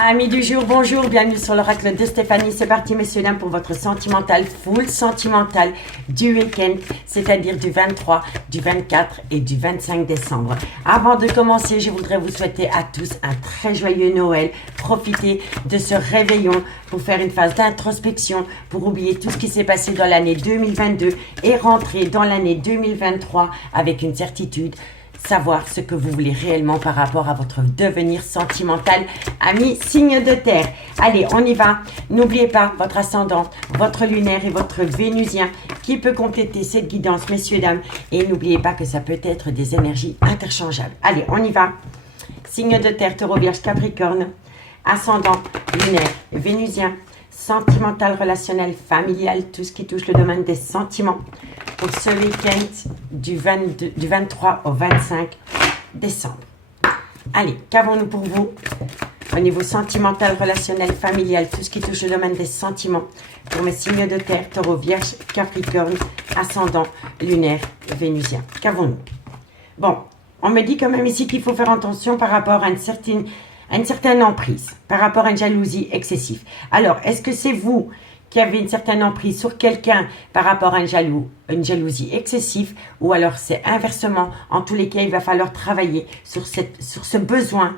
Amis du jour, bonjour, bienvenue sur l'oracle de Stéphanie. C'est parti, messieurs, dames, pour votre sentimental, full sentimental du week-end, c'est-à-dire du 23, du 24 et du 25 décembre. Avant de commencer, je voudrais vous souhaiter à tous un très joyeux Noël. Profitez de ce réveillon pour faire une phase d'introspection, pour oublier tout ce qui s'est passé dans l'année 2022 et rentrer dans l'année 2023 avec une certitude. Savoir ce que vous voulez réellement par rapport à votre devenir sentimental, amis signe de terre. Allez, on y va. N'oubliez pas votre ascendant, votre lunaire et votre vénusien qui peut compléter cette guidance, messieurs, dames. Et n'oubliez pas que ça peut être des énergies interchangeables. Allez, on y va. Signe de terre, taureau, vierge, capricorne, ascendant, lunaire, vénusien, sentimental, relationnel, familial, tout ce qui touche le domaine des sentiments. Pour ce week-end du 23 au 25 décembre. Allez, qu'avons-nous pour vous au niveau sentimental, relationnel, familial, tout ce qui touche le domaine des sentiments, pour mes signes de terre, taureau, vierge, capricorne, ascendant, lunaire, vénusien. Qu'avons-nous? Bon, on me dit quand même ici qu'il faut faire attention par rapport à une certaine emprise, par rapport à une jalousie excessive. Alors, est-ce que c'est vous qui avez une certaine emprise sur quelqu'un par rapport à une jalousie excessive, ou alors c'est inversement? En tous les cas, il va falloir travailler sur ce besoin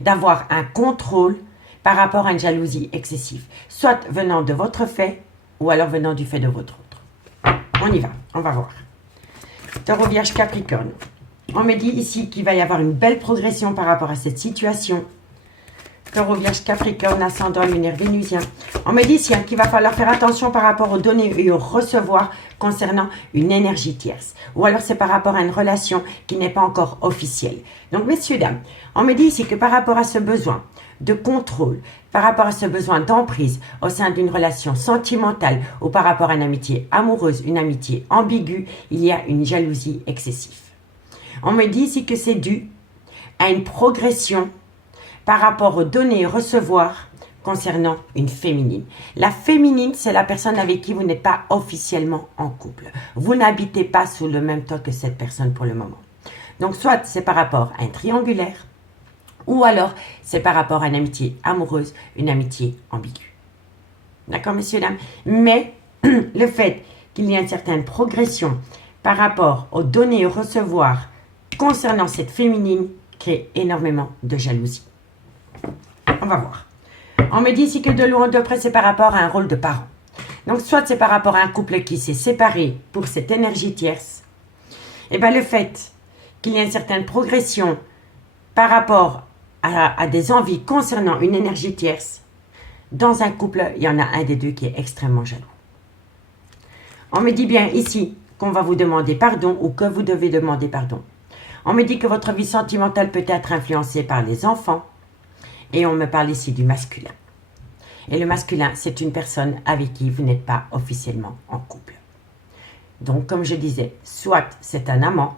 d'avoir un contrôle par rapport à une jalousie excessive, soit venant de votre fait, ou alors venant du fait de votre autre. On y va, on va voir. Taureau, vierge, capricorne. On me dit ici qu'il va y avoir une belle progression par rapport à cette situation. Taureau, vierge, capricorne, ascendant, lunaire, vénusien. On me dit ici qu'il va falloir faire attention par rapport aux données et au recevoir concernant une énergie tierce. Ou alors c'est par rapport à une relation qui n'est pas encore officielle. Donc, messieurs, dames, on me dit ici que par rapport à ce besoin de contrôle, par rapport à ce besoin d'emprise au sein d'une relation sentimentale ou par rapport à une amitié amoureuse, une amitié ambiguë, il y a une jalousie excessive. On me dit ici que c'est dû à une progression par rapport aux données et recevoir concernant une féminine. La féminine, c'est la personne avec qui vous n'êtes pas officiellement en couple. Vous n'habitez pas sous le même toit que cette personne pour le moment. Donc, soit c'est par rapport à un triangulaire, ou alors c'est par rapport à une amitié amoureuse, une amitié ambiguë. D'accord, messieurs, dames? Mais le fait qu'il y ait une certaine progression par rapport aux données et recevoir concernant cette féminine crée énormément de jalousie. On va voir. On me dit ici que de loin de près, c'est par rapport à un rôle de parent. Donc, soit c'est par rapport à un couple qui s'est séparé pour cette énergie tierce. Et bien, le fait qu'il y ait une certaine progression par rapport à des envies concernant une énergie tierce, dans un couple, il y en a un des deux qui est extrêmement jaloux. On me dit bien ici qu'on va vous demander pardon ou que vous devez demander pardon. On me dit que votre vie sentimentale peut être influencée par les enfants. Et on me parle ici du masculin. Et le masculin, c'est une personne avec qui vous n'êtes pas officiellement en couple. Donc, comme je disais, soit c'est un amant,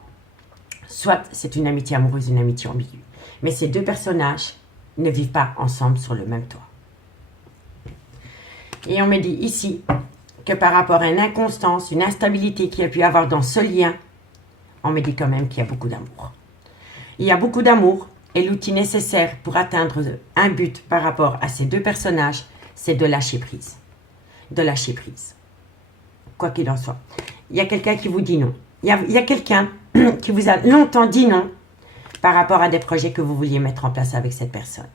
soit c'est une amitié amoureuse, une amitié ambiguë. Mais ces deux personnages ne vivent pas ensemble sur le même toit. Et on me dit ici que par rapport à une inconstance, une instabilité qu'il y a pu avoir dans ce lien, on me dit quand même qu'il y a beaucoup d'amour. Il y a beaucoup d'amour. Et l'outil nécessaire pour atteindre un but par rapport à ces deux personnages, c'est de lâcher prise. De lâcher prise. Quoi qu'il en soit. Il y a quelqu'un qui vous dit non. Il y a quelqu'un qui vous a longtemps dit non par rapport à des projets que vous vouliez mettre en place avec cette personne.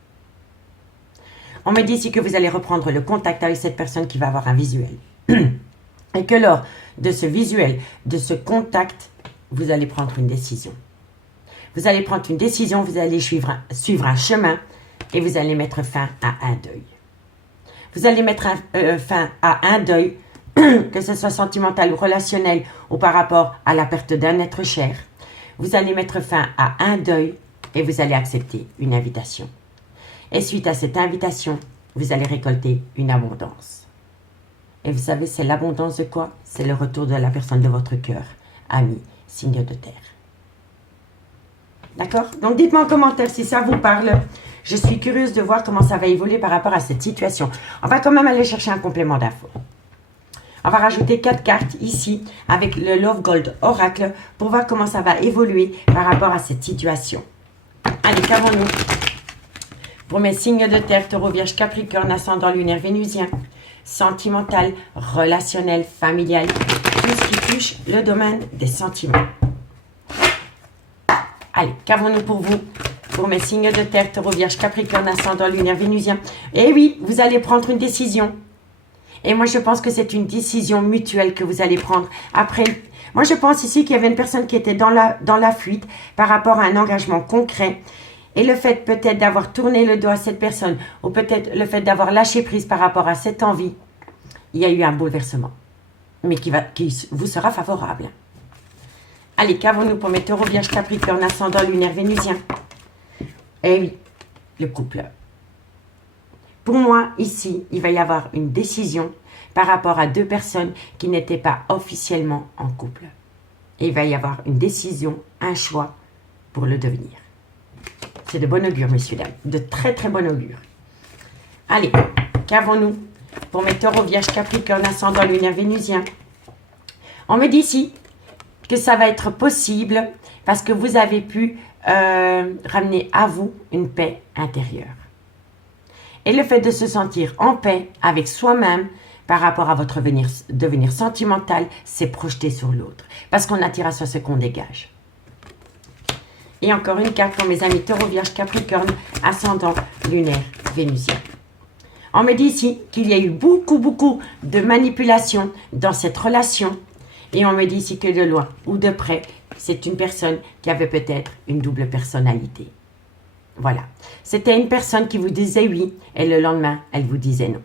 On me dit ici que vous allez reprendre le contact avec cette personne qui va avoir un visuel. Et que lors de ce visuel, de ce contact, vous allez prendre une décision. Vous allez prendre une décision, vous allez suivre un chemin et vous allez mettre fin à un deuil. Vous allez mettre fin à un deuil, que ce soit sentimental ou relationnel ou par rapport à la perte d'un être cher. Vous allez mettre fin à un deuil et vous allez accepter une invitation. Et suite à cette invitation, vous allez récolter une abondance. Et vous savez, c'est l'abondance de quoi? C'est le retour de la personne de votre cœur, ami, signe de terre. D'accord? Donc, dites-moi en commentaire si ça vous parle. Je suis curieuse de voir comment ça va évoluer par rapport à cette situation. On va quand même aller chercher un complément d'infos. On va rajouter 4 cartes ici avec le Love Gold Oracle pour voir comment ça va évoluer par rapport à cette situation. Allez, qu'avons-nous Pour mes signes de terre, taureau, vierge, capricorne, ascendant lunaire vénusien, sentimental, relationnel, familial, tout ce qui touche le domaine des sentiments. Allez, qu'avons-nous pour vous? Pour mes signes de terre, taureau, vierge, capricorne, ascendant lunaire vénusien. Eh oui, vous allez prendre une décision. Et moi, je pense que c'est une décision mutuelle que vous allez prendre. Après, moi, je pense ici qu'il y avait une personne qui était dans la fuite par rapport à un engagement concret. Et le fait peut-être d'avoir tourné le dos à cette personne, ou peut-être le fait d'avoir lâché prise par rapport à cette envie, il y a eu un bouleversement, mais qui vous sera favorable. Allez, qu'avons-nous pour mes taureaux, vierge, capricorne, ascendant lunaire vénusien? Eh oui, le couple. Pour moi, ici, il va y avoir une décision par rapport à deux personnes qui n'étaient pas officiellement en couple. Et il va y avoir une décision, un choix pour le devenir. C'est de bon augure, messieurs, dames. De très, très bon augure. Allez, qu'avons-nous pour mes taureaux, vierge, capricorne, ascendant lunaire vénusien? On me dit ici que ça va être possible parce que vous avez pu ramener à vous une paix intérieure. Et le fait de se sentir en paix avec soi-même par rapport à votre devenir sentimental, c'est projeté sur l'autre. Parce qu'on attire à soi ce qu'on dégage. Et encore une carte pour mes amis taureau, vierge, capricorne, ascendant lunaire vénusien. On me dit ici qu'il y a eu beaucoup de manipulation dans cette relation. Et on me dit ici que de loin ou de près, c'est une personne qui avait peut-être une double personnalité. Voilà. C'était une personne qui vous disait oui et le lendemain, elle vous disait non.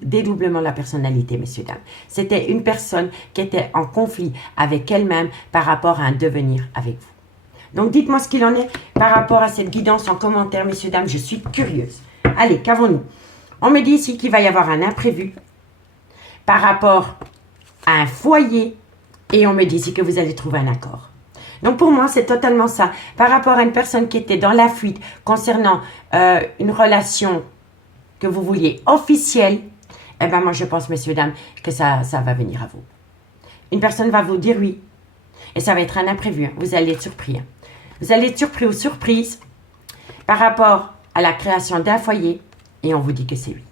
Dédoublement de la personnalité, messieurs, dames. C'était une personne qui était en conflit avec elle-même par rapport à un devenir avec vous. Donc, dites-moi ce qu'il en est par rapport à cette guidance en commentaire, messieurs, dames. Je suis curieuse. Allez, qu'avons-nous? On me dit ici qu'il va y avoir un imprévu par rapport à un foyer et on me dit ici que vous allez trouver un accord. Donc, pour moi, c'est totalement ça. Par rapport à une personne qui était dans la fuite concernant une relation que vous vouliez officielle, eh bien, moi, je pense, messieurs, dames, que ça va venir à vous. Une personne va vous dire oui. Et ça va être un imprévu. Hein. Vous allez être surpris. Hein. Vous allez être surpris ou surprise par rapport à la création d'un foyer. Et on vous dit que c'est oui.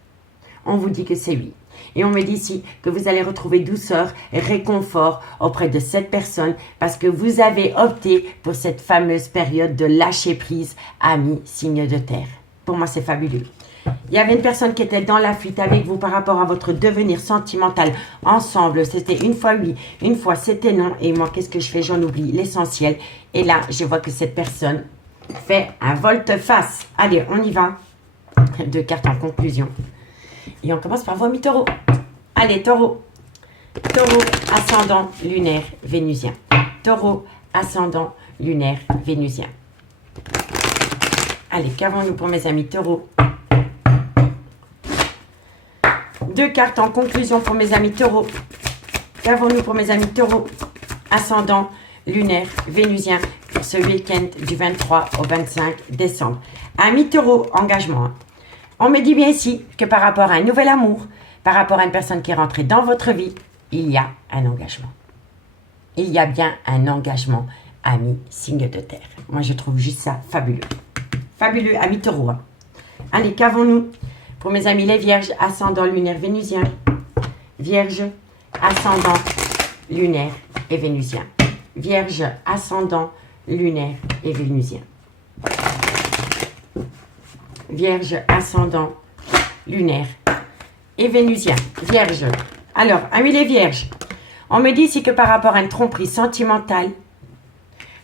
On vous dit que c'est oui. Et on me dit ici que vous allez retrouver douceur et réconfort auprès de cette personne parce que vous avez opté pour cette fameuse période de lâcher prise, amis, signe de terre. Pour moi, c'est fabuleux. Il y avait une personne qui était dans la fuite avec vous par rapport à votre devenir sentimental ensemble. C'était une fois oui, une fois c'était non. Et moi, qu'est-ce que je fais? J'en oublie l'essentiel. Et là, je vois que cette personne fait un volte-face. Allez, on y va. 2 cartes en conclusion. Et on commence par vos amis taureaux. Allez, taureau. Taureau, ascendant lunaire vénusien. Taureau, ascendant lunaire vénusien. Allez, qu'avons-nous pour mes amis taureaux? 2 cartes en conclusion pour mes amis taureaux. Qu'avons-nous pour mes amis taureaux? Ascendant lunaire vénusien pour ce week-end du 23 au 25 décembre. Amis taureaux, engagement. On me dit bien ici que par rapport à un nouvel amour, par rapport à une personne qui est rentrée dans votre vie, il y a un engagement. Il y a bien un engagement, amis, signe de terre. Moi, je trouve juste ça fabuleux. Fabuleux, amis taureaux. Hein. Allez, qu'avons-nous pour mes amis les vierges, ascendant lunaire vénusien? Vierge, ascendant lunaire et vénusien. Vierge, ascendant lunaire et vénusien. Vierge, ascendant lunaire et vénusien. Vierge. Alors, amis les vierges, on me dit ici que par rapport à une tromperie sentimentale,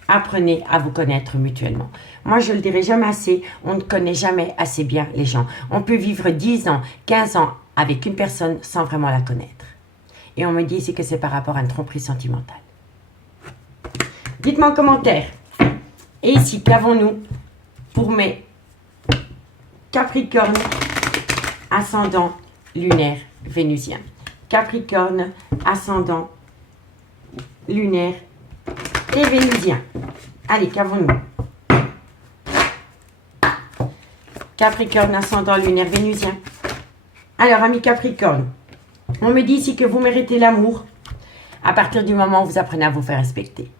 apprenez à vous connaître mutuellement. Moi, je le dirai jamais assez, on ne connaît jamais assez bien les gens. On peut vivre 10 ans, 15 ans avec une personne sans vraiment la connaître. Et on me dit ici que c'est par rapport à une tromperie sentimentale. Dites-moi en commentaire. Et ici, qu'avons-nous pour mes Capricorne, ascendant lunaire vénusien. Capricorne, ascendant lunaire et vénusien. Allez, qu'avons-nous? Capricorne, ascendant lunaire vénusien. Alors, amis Capricorne, on me dit ici que vous méritez l'amour à partir du moment où vous apprenez à vous faire respecter.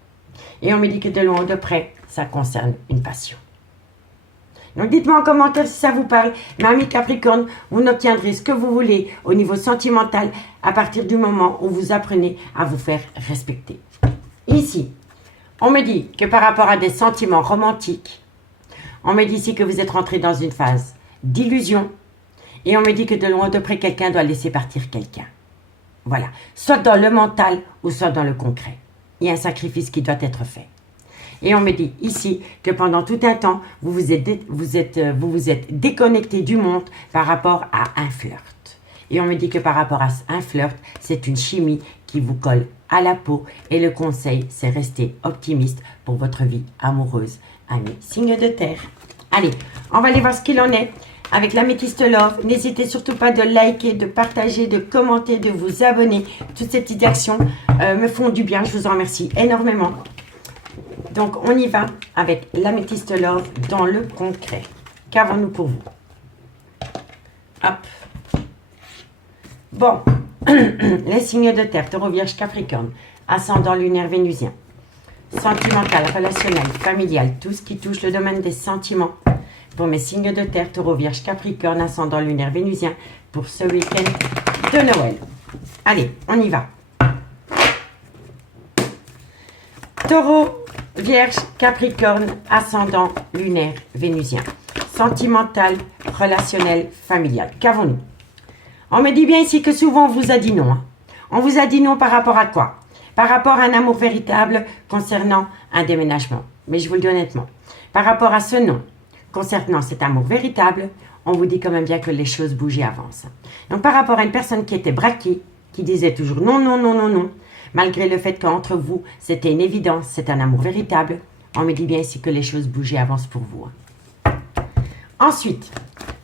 Et on me dit que de loin ou de près, ça concerne une passion. Donc dites-moi en commentaire si ça vous parle. Mais amis Capricorne, vous n'obtiendrez ce que vous voulez au niveau sentimental à partir du moment où vous apprenez à vous faire respecter. Ici, on me dit que par rapport à des sentiments romantiques, on me dit ici que vous êtes rentré dans une phase d'illusion et on me dit que de loin ou de près, quelqu'un doit laisser partir quelqu'un. Voilà, soit dans le mental ou soit dans le concret. Il y a un sacrifice qui doit être fait. Et on me dit ici que pendant tout un temps, vous vous êtes déconnecté du monde par rapport à un flirt. Et on me dit que par rapport à un flirt, c'est une chimie qui vous colle à la peau. Et le conseil, c'est rester optimiste pour votre vie amoureuse. Amis, signe de terre. Allez, on va aller voir ce qu'il en est avec l'Améthyste Love. N'hésitez surtout pas de liker, de partager, de commenter, de vous abonner. Toutes ces petites actions me font du bien. Je vous en remercie énormément. Donc, on y va avec l'Améthyste Love dans le concret. Qu'avons-nous pour vous? Hop. Bon, les signes de terre, Taureau, Vierge, Capricorne, ascendant lunaire vénusien, sentimental, relationnel, familial, tout ce qui touche le domaine des sentiments. Pour mes signes de terre, Taureau, Vierge, Capricorne, ascendant lunaire vénusien, pour ce week-end de Noël. Allez, on y va. Taureau, Vierge, Capricorne, ascendant lunaire vénusien, sentimental, relationnel, familial. Qu'avons-nous? On me dit bien ici que souvent on vous a dit non. Hein. On vous a dit non par rapport à quoi? Par rapport à un amour véritable concernant un déménagement. Mais je vous le dis honnêtement, par rapport à ce non, concernant cet amour véritable, on vous dit quand même bien que les choses bougent et avancent. Donc par rapport à une personne qui était braquée, qui disait toujours non, non, non, non, non, malgré le fait qu'entre vous, c'était une évidence, c'est un amour véritable, on me dit bien ici que les choses bougent et avancent pour vous. Ensuite,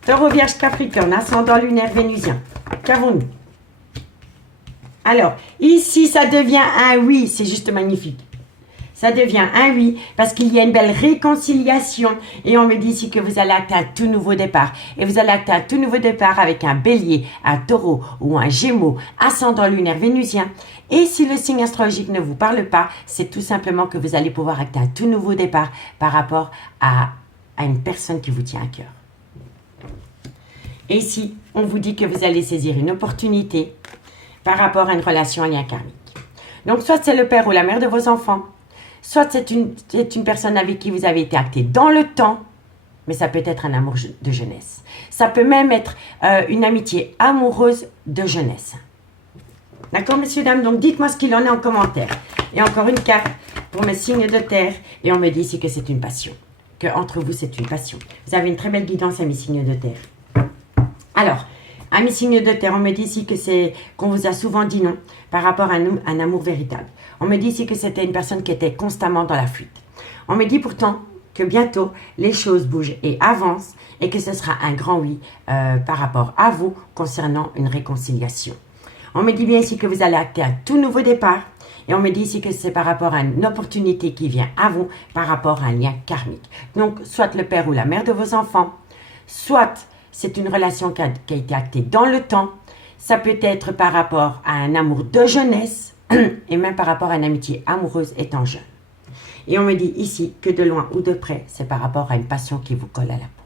Taureau, Vierge, Capricorne, ascendant lunaire vénusien. Qu'avons-nous? Alors, ici, ça devient un oui, c'est juste magnifique. Ça devient un oui, parce qu'il y a une belle réconciliation. Et on me dit ici que vous allez acter un tout nouveau départ. Et vous allez acter un tout nouveau départ avec un bélier, un taureau ou un gémeau, ascendant lunaire vénusien. Et si le signe astrologique ne vous parle pas, c'est tout simplement que vous allez pouvoir acter un tout nouveau départ par rapport à une personne qui vous tient à cœur. Et ici, on vous dit que vous allez saisir une opportunité par rapport à une relation en lien karmique. Donc, soit c'est le père ou la mère de vos enfants, soit c'est une personne avec qui vous avez été acté dans le temps, mais ça peut être un amour de jeunesse. Ça peut même être une amitié amoureuse de jeunesse. D'accord, messieurs, dames? Donc, dites-moi ce qu'il en est en commentaire. Et encore une carte pour mes signes de terre. Et on me dit ici que c'est une passion. Que entre vous, c'est une passion. Vous avez une très belle guidance, amis signes de terre. Alors, amis signes de terre, on me dit ici que qu'on vous a souvent dit non par rapport à un amour véritable. On me dit ici que c'était une personne qui était constamment dans la fuite. On me dit pourtant que bientôt, les choses bougent et avancent et que ce sera un grand oui par rapport à vous concernant une réconciliation. On me dit bien ici que vous allez acter un tout nouveau départ et on me dit ici que c'est par rapport à une opportunité qui vient à vous par rapport à un lien karmique. Donc, soit le père ou la mère de vos enfants, soit c'est une relation qui a été actée dans le temps. Ça peut être par rapport à un amour de jeunesse et même par rapport à une amitié amoureuse étant jeune. Et on me dit ici que de loin ou de près, c'est par rapport à une passion qui vous colle à la peau.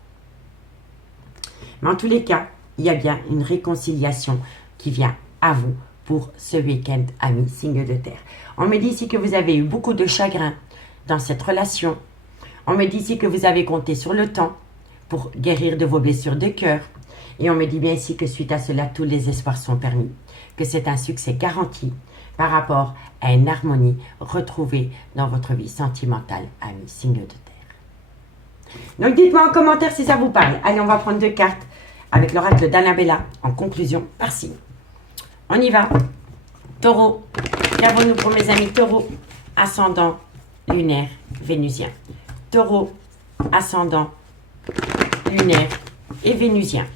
Mais en tous les cas, il y a bien une réconciliation qui vient à vous pour ce week-end, amis signes de terre. On me dit ici que vous avez eu beaucoup de chagrin dans cette relation. On me dit ici que vous avez compté sur le temps pour guérir de vos blessures de cœur. Et on me dit bien ici que suite à cela, tous les espoirs sont permis, que c'est un succès garanti par rapport à une harmonie retrouvée dans votre vie sentimentale, amis signes de terre. Donc dites-moi en commentaire si ça vous parle. Allez, on va prendre 2 cartes avec l'oracle d'Annabella en conclusion par signe. On y va. Taureau, qu'avons-nous pour mes amis taureaux? Ascendant lunaire vénusien. Taureau, ascendant lunaire et vénusien.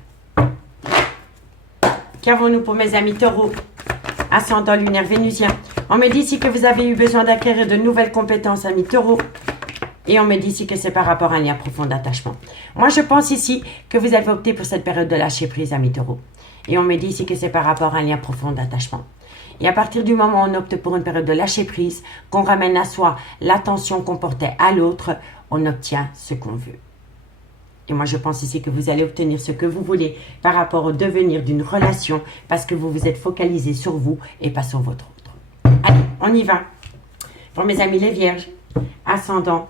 Qu'avons-nous pour mes amis taureaux? Ascendant lunaire vénusien. On me dit ici que vous avez eu besoin d'acquérir de nouvelles compétences, amis taureaux. Et on me dit ici que c'est par rapport à un lien profond d'attachement. Moi, je pense ici que vous avez opté pour cette période de lâcher prise, amis taureaux. Et on me dit ici que c'est par rapport à un lien profond d'attachement. Et à partir du moment où on opte pour une période de lâcher prise, qu'on ramène à soi l'attention qu'on portait à l'autre, on obtient ce qu'on veut. Et moi, je pense ici que vous allez obtenir ce que vous voulez par rapport au devenir d'une relation parce que vous vous êtes focalisé sur vous et pas sur votre autre. Allez, on y va. Pour mes amis les vierges, ascendant,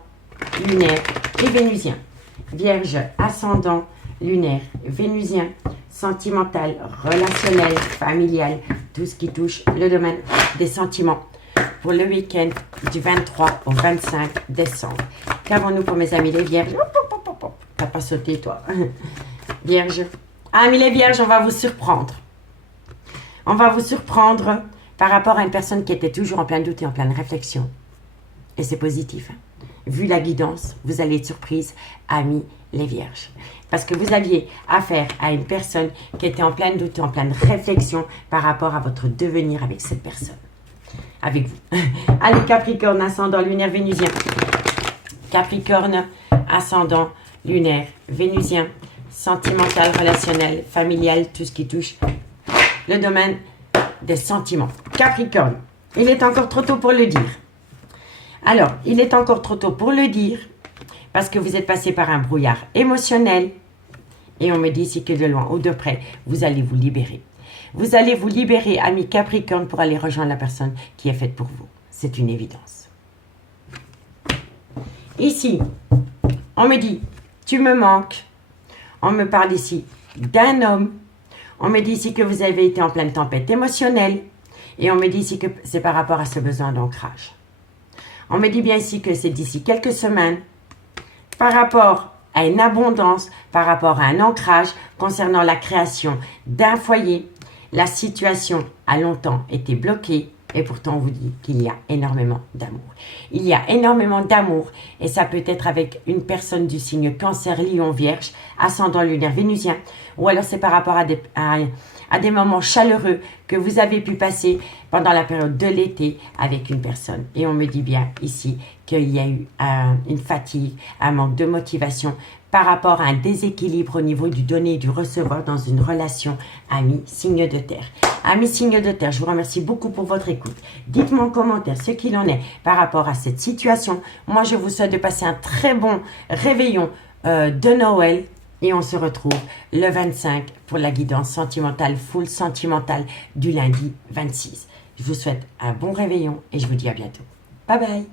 lunaire et vénusien. Vierge, ascendant, lunaire, vénusien, sentimental, relationnel, familial, tout ce qui touche le domaine des sentiments. Pour le week-end du 23 au 25 décembre. Qu'avons-nous pour mes amis les vierges? T'as pas sauté, toi. Vierge. Amis les vierges, on va vous surprendre. On va vous surprendre par rapport à une personne qui était toujours en plein doute et en pleine réflexion. Et c'est positif. Vu la guidance, vous allez être surprise, amis les vierges. Parce que vous aviez affaire à une personne qui était en plein doute et en pleine réflexion par rapport à votre devenir avec cette personne. Avec vous. Allez, Capricorne, ascendant, lunaire, vénusien. Capricorne, ascendant, lunaire, vénusien, sentimental, relationnel, familial, tout ce qui touche le domaine des sentiments. Capricorne, il est encore trop tôt pour le dire. Alors, il est encore trop tôt pour le dire parce que vous êtes passé par un brouillard émotionnel et on me dit ici que de loin ou de près, vous allez vous libérer. Vous allez vous libérer, ami Capricorne, pour aller rejoindre la personne qui est faite pour vous. C'est une évidence. Ici, on me dit, tu me manques. On me parle ici d'un homme. On me dit ici que vous avez été en pleine tempête émotionnelle. Et on me dit ici que c'est par rapport à ce besoin d'ancrage. On me dit bien ici que c'est d'ici quelques semaines, par rapport à une abondance, par rapport à un ancrage concernant la création d'un foyer. La situation a longtemps été bloquée et pourtant on vous dit qu'il y a énormément d'amour. Il y a énormément d'amour et ça peut être avec une personne du signe Cancer, Lion, Vierge, ascendant lunaire vénusien ou alors c'est par rapport à des moments chaleureux que vous avez pu passer pendant la période de l'été avec une personne. Et on me dit bien ici qu'il y a eu une fatigue, un manque de motivation par rapport à un déséquilibre au niveau du donner et du recevoir dans une relation ami signe de terre. Amis signe de terre, je vous remercie beaucoup pour votre écoute. Dites-moi en commentaire ce qu'il en est par rapport à cette situation. Moi, je vous souhaite de passer un très bon réveillon de Noël. Et on se retrouve le 25 pour la guidance sentimentale, full sentimentale du lundi 26. Je vous souhaite un bon réveillon et je vous dis à bientôt. Bye bye.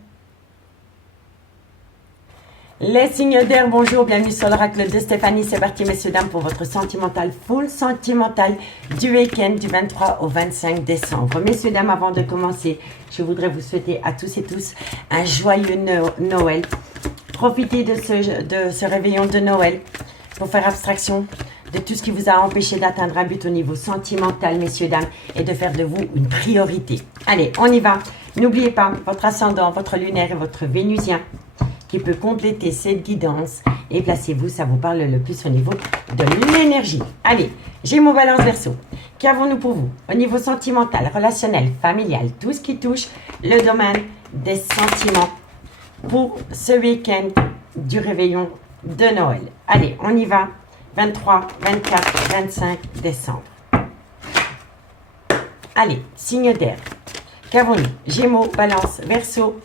Les signes d'air, bonjour, bienvenue sur l'oracle de Stéphanie. C'est parti, messieurs, dames, pour votre sentimental, full sentimental du week-end du 23 au 25 décembre. Messieurs, dames, avant de commencer, je voudrais vous souhaiter à tous et tous un joyeux Noël. Profitez de ce réveillon de Noël pour faire abstraction de tout ce qui vous a empêché d'atteindre un but au niveau sentimental, messieurs, dames, et de faire de vous une priorité. Allez, on y va. N'oubliez pas votre ascendant, votre lunaire et votre vénusien qui peut compléter cette guidance. Et placez-vous, ça vous parle le plus au niveau de l'énergie. Allez, Gémeaux, Balance, Verseau. Qu'avons-nous pour vous au niveau sentimental, relationnel, familial, tout ce qui touche le domaine des sentiments pour ce week-end du réveillon de Noël. Allez, on y va. 23, 24, 25 décembre. Allez, signe d'air. Qu'avons-nous? Gémeaux, Balance, Verseau,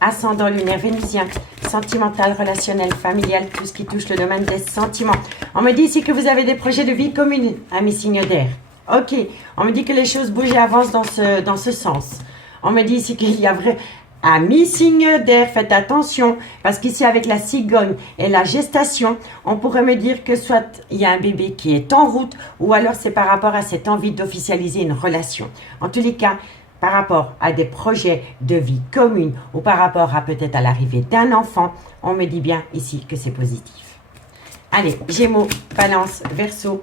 ascendant lunaire vénusien, sentimental, relationnel, familial, tout ce qui touche le domaine des sentiments. On me dit ici que vous avez des projets de vie commune, amis signe d'air. Ok, on me dit que les choses bougent et avancent dans ce sens. On me dit ici qu'il y a vrai... Amis signe d'air, faites attention, parce qu'ici avec la cigogne et la gestation, on pourrait me dire que soit il y a un bébé qui est en route, ou alors c'est par rapport à cette envie d'officialiser une relation. En tous les cas, par rapport à des projets de vie commune, ou par rapport à peut-être à l'arrivée d'un enfant, on me dit bien ici que c'est positif. Allez, Gémeaux, Balance, Verseau.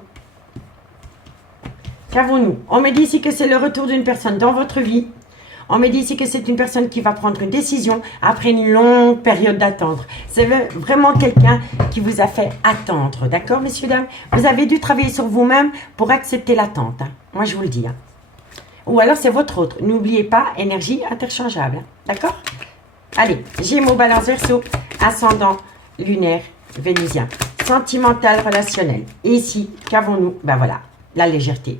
Qu'avons-nous? On me dit ici que c'est le retour d'une personne dans votre vie. On me dit ici que c'est une personne qui va prendre une décision après une longue période d'attendre. C'est vraiment quelqu'un qui vous a fait attendre. D'accord, messieurs, dames? Vous avez dû travailler sur vous-même pour accepter l'attente. Hein. Moi, je vous le dis. Hein. Ou alors, c'est votre autre. N'oubliez pas, énergie interchangeable. Hein. D'accord? Allez, Gémeaux, Balance, Verseau, ascendant, lunaire, vénusien. Sentimental, relationnel. Et ici, qu'avons-nous? Ben voilà, la légèreté.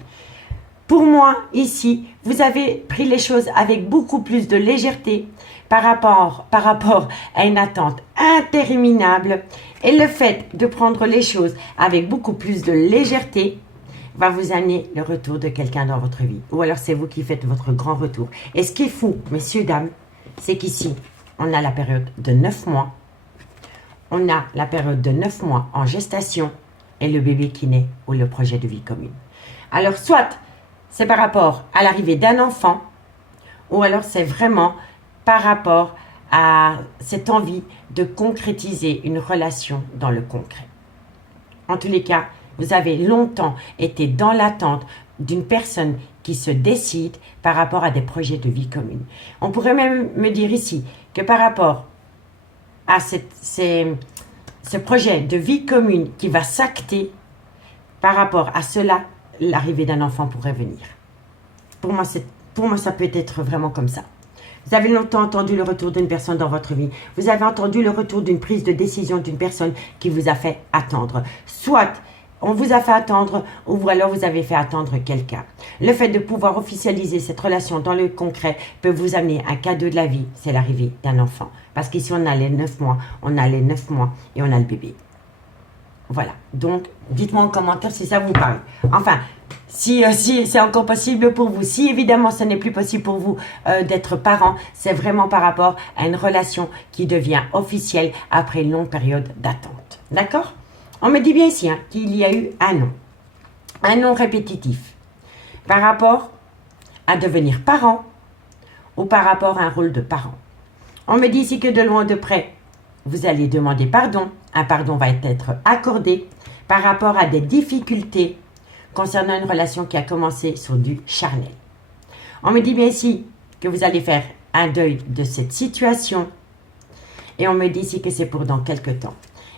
Pour moi, ici, vous avez pris les choses avec beaucoup plus de légèreté par rapport à une attente interminable. Et le fait de prendre les choses avec beaucoup plus de légèreté va vous amener le retour de quelqu'un dans votre vie. Ou alors c'est vous qui faites votre grand retour. Et ce qui est fou, messieurs, dames, c'est qu'ici, on a la période de 9 mois. On a la période de 9 mois en gestation et le bébé qui naît ou le projet de vie commune. Alors, soit c'est par rapport à l'arrivée d'un enfant, ou alors c'est vraiment par rapport à cette envie de concrétiser une relation dans le concret. En tous les cas, vous avez longtemps été dans l'attente d'une personne qui se décide par rapport à des projets de vie commune. On pourrait même me dire ici que par rapport à ce projet de vie commune qui va s'acter, par rapport à cela, l'arrivée d'un enfant pourrait venir. Pour moi, ça peut être vraiment comme ça. Vous avez longtemps entendu le retour d'une personne dans votre vie. Vous avez entendu le retour d'une prise de décision d'une personne qui vous a fait attendre. Soit on vous a fait attendre ou alors vous avez fait attendre quelqu'un. Le fait de pouvoir officialiser cette relation dans le concret peut vous amener un cadeau de la vie, c'est l'arrivée d'un enfant. Parce qu'ici, on a les 9 mois, on a les 9 mois et on a le bébé. Voilà, donc dites-moi en commentaire si ça vous parle. Enfin, si c'est encore possible pour vous, si évidemment ce n'est plus possible pour vous d'être parent, c'est vraiment par rapport à une relation qui devient officielle après une longue période d'attente. D'accord? On me dit bien ici qu'il y a eu un nom répétitif par rapport à devenir parent ou par rapport à un rôle de parent. On me dit ici que de loin ou de près, vous allez demander pardon. Un pardon va être accordé par rapport à des difficultés concernant une relation qui a commencé sur du charnel. On me dit bien ici que vous allez faire un deuil de cette situation et on me dit ici que c'est pour dans quelques temps.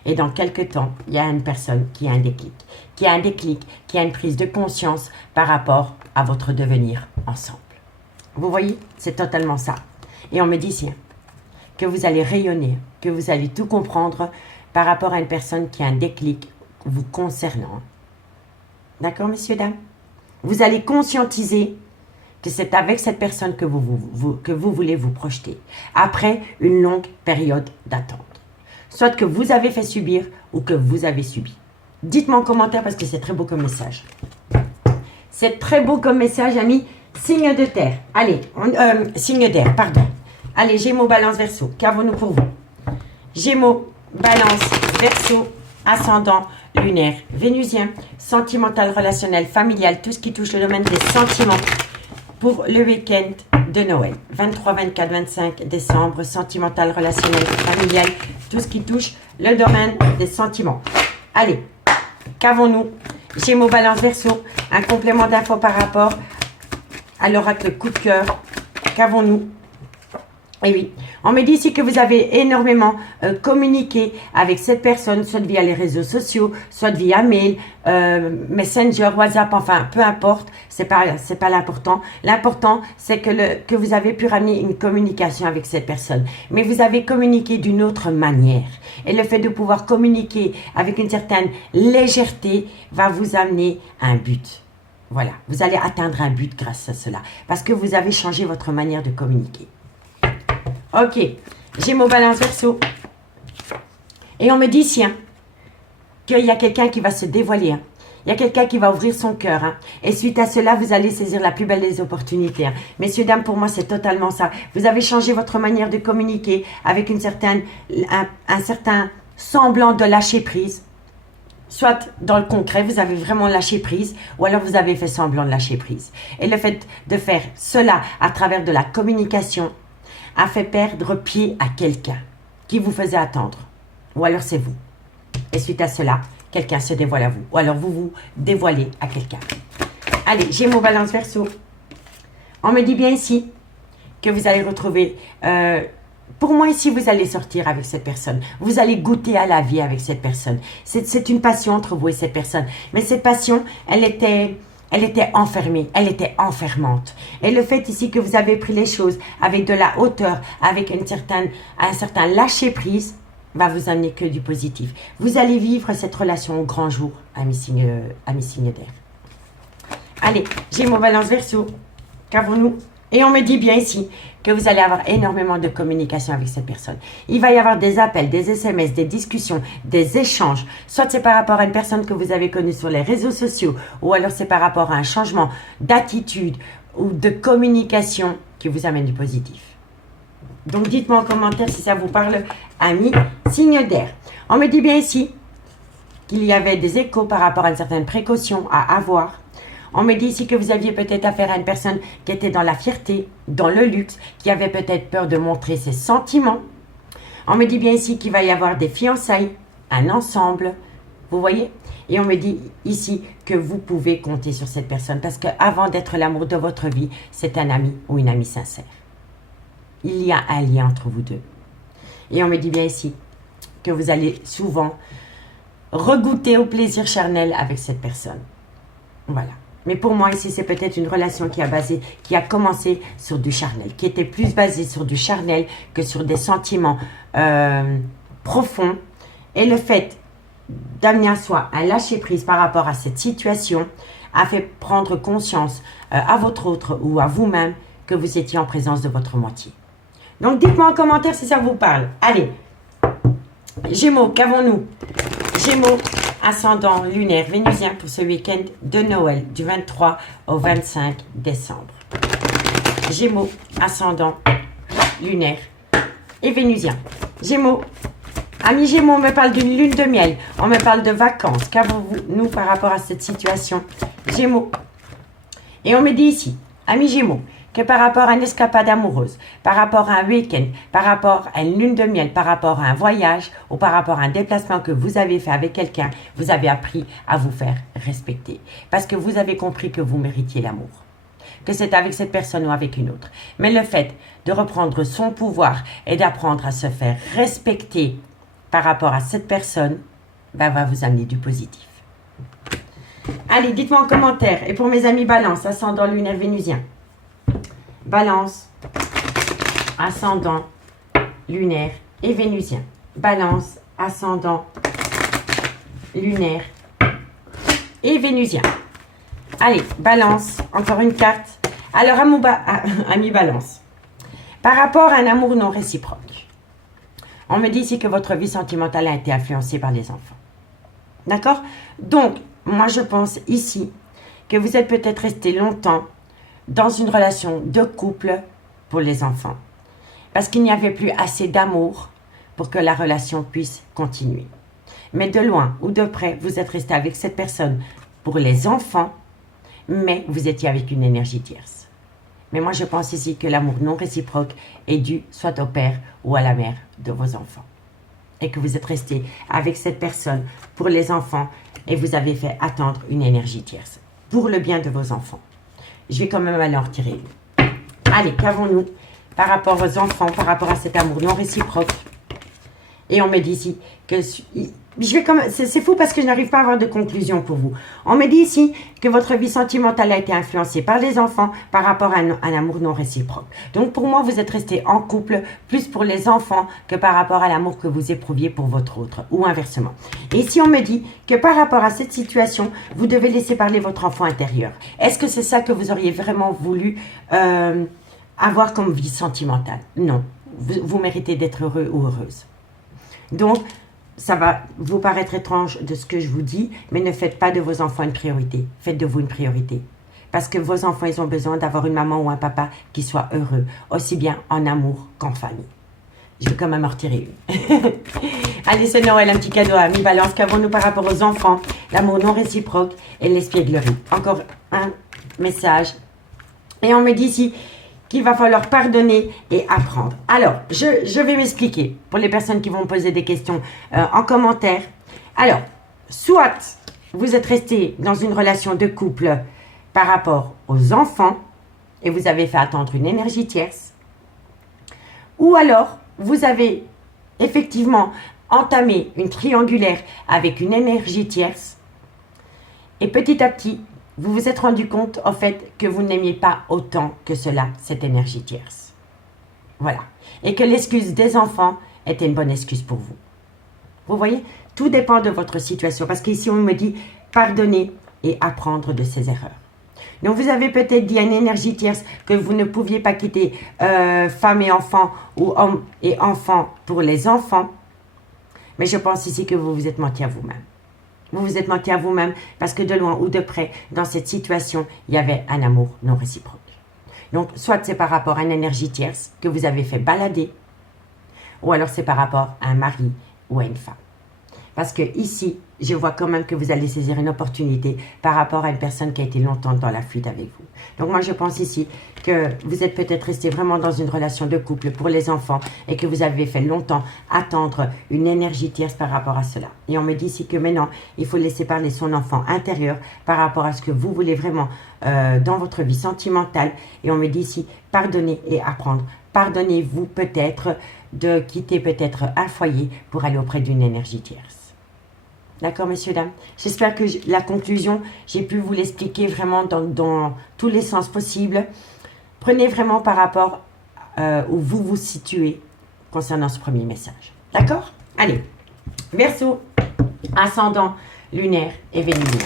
Et dans quelques temps, il y a une personne qui a un déclic, qui a une prise de conscience par rapport à votre devenir ensemble. Vous voyez, c'est totalement ça. Et on me dit ici que vous allez rayonner, que vous allez tout comprendre par rapport à une personne qui a un déclic vous concernant. D'accord, messieurs, dames? Vous allez conscientiser que c'est avec cette personne que vous voulez vous projeter, après une longue période d'attente. Soit que vous avez fait subir ou que vous avez subi. Dites-moi en commentaire parce que c'est très beau comme message. C'est très beau comme message, amis. Signe de terre. Allez, signe d'air, pardon. Allez, Gémeaux, Balance, Verseau. Qu'avons-nous pour vous? Gémeaux, Balance, Verseau, ascendant, lunaire, vénusien, sentimental, relationnel, familial, tout ce qui touche le domaine des sentiments pour le week-end de Noël. 23, 24, 25 décembre, sentimental, relationnel, familial, tout ce qui touche le domaine des sentiments. Allez, qu'avons-nous? Gémeaux, Balance, Verseau, un complément d'infos par rapport à l'oracle coup de cœur. Qu'avons-nous? Et oui, on me dit ici que vous avez énormément communiqué avec cette personne, soit via les réseaux sociaux, soit via mail, Messenger, WhatsApp, enfin, peu importe, c'est pas l'important. L'important, c'est que vous avez pu ramener une communication avec cette personne. Mais vous avez communiqué d'une autre manière. Et le fait de pouvoir communiquer avec une certaine légèreté va vous amener à un but. Voilà, vous allez atteindre un but grâce à cela. Parce que vous avez changé votre manière de communiquer. Ok, Gémeaux, Balance, Verseau. Et on me dit ici qu'il y a quelqu'un qui va se dévoiler. Il y a quelqu'un qui va ouvrir son cœur. Et suite à cela, vous allez saisir la plus belle des opportunités. Messieurs, dames, pour moi, c'est totalement ça. Vous avez changé votre manière de communiquer avec un certain semblant de lâcher prise. Soit dans le concret, vous avez vraiment lâché prise, ou alors vous avez fait semblant de lâcher prise. Et le fait de faire cela à travers de la communication a fait perdre pied à quelqu'un qui vous faisait attendre. Ou alors c'est vous. Et suite à cela, quelqu'un se dévoile à vous. Ou alors vous vous dévoilez à quelqu'un. Allez, Gémeaux, Balance, Verseau. On me dit bien ici que vous allez retrouver... pour moi, ici, vous allez sortir avec cette personne. Vous allez goûter à la vie avec cette personne. C'est une passion entre vous et cette personne. Mais cette passion, elle était enfermée, elle était enfermante. Et le fait ici que vous avez pris les choses avec de la hauteur, avec un certain lâcher-prise, va vous amener que du positif. Vous allez vivre cette relation au grand jour, amis signes d'air. Allez, Gémeaux, Balance, Verseau. Qu'avons-nous? Et on me dit bien ici que vous allez avoir énormément de communication avec cette personne. Il va y avoir des appels, des SMS, des discussions, des échanges. Soit c'est par rapport à une personne que vous avez connue sur les réseaux sociaux, ou alors c'est par rapport à un changement d'attitude ou de communication qui vous amène du positif. Donc dites-moi en commentaire si ça vous parle, amis, signe d'air. On me dit bien ici qu'il y avait des échos par rapport à une certaine précaution à avoir. On me dit ici que vous aviez peut-être affaire à une personne qui était dans la fierté, dans le luxe, qui avait peut-être peur de montrer ses sentiments. On me dit bien ici qu'il va y avoir des fiançailles, un ensemble, vous voyez? Et on me dit ici que vous pouvez compter sur cette personne parce qu'avant d'être l'amour de votre vie, c'est un ami ou une amie sincère. Il y a un lien entre vous deux. Et on me dit bien ici que vous allez souvent regoûter au plaisir charnel avec cette personne. Voilà. Mais pour moi, ici, c'est peut-être une relation qui a commencé sur du charnel, qui était plus basée sur du charnel que sur des sentiments profonds. Et le fait d'amener à soi un lâcher-prise par rapport à cette situation a fait prendre conscience à votre autre ou à vous-même que vous étiez en présence de votre moitié. Donc, dites-moi en commentaire si ça vous parle. Allez, Gémeaux, qu'avons-nous? Gémeaux, ascendant lunaire vénusien pour ce week-end de Noël du 23 au 25 décembre. Gémeaux, ascendant lunaire et vénusien. Gémeaux, amis Gémeaux, on me parle d'une lune de miel, on me parle de vacances. Qu'avons-nous par rapport à cette situation? Gémeaux. Et on me dit ici, amis Gémeaux, que par rapport à une escapade amoureuse, par rapport à un week-end, par rapport à une lune de miel, par rapport à un voyage ou par rapport à un déplacement que vous avez fait avec quelqu'un, vous avez appris à vous faire respecter. Parce que vous avez compris que vous méritiez l'amour. Que c'est avec cette personne ou avec une autre. Mais le fait de reprendre son pouvoir et d'apprendre à se faire respecter par rapport à cette personne, va vous amener du positif. Allez, dites-moi en commentaire. Et pour mes amis Balance, ascendant lunaire vénusien. Balance, ascendant, lunaire et vénusien. Balance, ascendant, lunaire et vénusien. Allez, Balance, encore une carte. Alors, ami Balance, par rapport à un amour non réciproque, on me dit ici que votre vie sentimentale a été influencée par les enfants. D'accord? Donc, moi je pense ici que vous êtes peut-être resté longtemps dans une relation de couple pour les enfants. Parce qu'il n'y avait plus assez d'amour pour que la relation puisse continuer. Mais de loin ou de près, vous êtes resté avec cette personne pour les enfants, mais vous étiez avec une énergie tierce. Mais moi, je pense ici que l'amour non réciproque est dû soit au père ou à la mère de vos enfants. Et que vous êtes resté avec cette personne pour les enfants et vous avez fait attendre une énergie tierce pour le bien de vos enfants. Je vais quand même aller en retirer une. Allez, qu'avons-nous par rapport aux enfants, par rapport à cet amour non réciproque? Et on me dit ici que... C'est fou parce que je n'arrive pas à avoir de conclusion pour vous. On me dit ici que votre vie sentimentale a été influencée par les enfants par rapport à un amour non réciproque. Donc pour moi, vous êtes resté en couple plus pour les enfants que par rapport à l'amour que vous éprouviez pour votre autre ou inversement. Et ici, on me dit que par rapport à cette situation, vous devez laisser parler votre enfant intérieur. Est-ce que c'est ça que vous auriez vraiment voulu avoir comme vie sentimentale? Non. Vous méritez d'être heureux ou heureuse. Donc, ça va vous paraître étrange de ce que je vous dis, mais ne faites pas de vos enfants une priorité. Faites de vous une priorité. Parce que vos enfants, ils ont besoin d'avoir une maman ou un papa qui soit heureux, aussi bien en amour qu'en famille. Je vais quand même en retirer une. Allez, c'est Noël, un petit cadeau à mi-balance. Qu'avons-nous par rapport aux enfants, l'amour non réciproque et l'espièglerie? Encore un message. Et on me dit ici qu'il va falloir pardonner et apprendre. Alors, je vais m'expliquer pour les personnes qui vont me poser des questions en commentaire. Alors, soit vous êtes resté dans une relation de couple par rapport aux enfants et vous avez fait attendre une énergie tierce, ou alors vous avez effectivement entamé une triangulaire avec une énergie tierce et petit à petit, vous vous êtes rendu compte, en fait, que vous n'aimiez pas autant que cela, cette énergie tierce. Voilà. Et que l'excuse des enfants était une bonne excuse pour vous. Vous voyez? Tout dépend de votre situation. Parce qu'ici, on me dit pardonner et apprendre de ses erreurs. Donc, vous avez peut-être dit à une énergie tierce que vous ne pouviez pas quitter femme et enfant ou homme et enfant pour les enfants. Mais je pense ici que vous vous êtes menti à vous-même. Vous vous êtes menti à vous-même parce que de loin ou de près, dans cette situation, il y avait un amour non réciproque. Donc, soit c'est par rapport à une énergie tierce que vous avez fait balader, ou alors c'est par rapport à un mari ou à une femme. Parce que ici, je vois quand même que vous allez saisir une opportunité par rapport à une personne qui a été longtemps dans la fuite avec vous. Donc moi, je pense ici que vous êtes peut-être resté vraiment dans une relation de couple pour les enfants et que vous avez fait longtemps attendre une énergie tierce par rapport à cela. Et on me dit ici que maintenant, il faut laisser parler son enfant intérieur par rapport à ce que vous voulez vraiment dans votre vie sentimentale. Et on me dit ici, pardonnez et apprendre. Pardonnez-vous peut-être de quitter peut-être un foyer pour aller auprès d'une énergie tierce. D'accord, messieurs, dames? J'espère que la conclusion, j'ai pu vous l'expliquer vraiment dans tous les sens possibles. Prenez vraiment par rapport où vous vous situez concernant ce premier message. D'accord? Allez. Verseau, ascendant, lunaire et vénusien.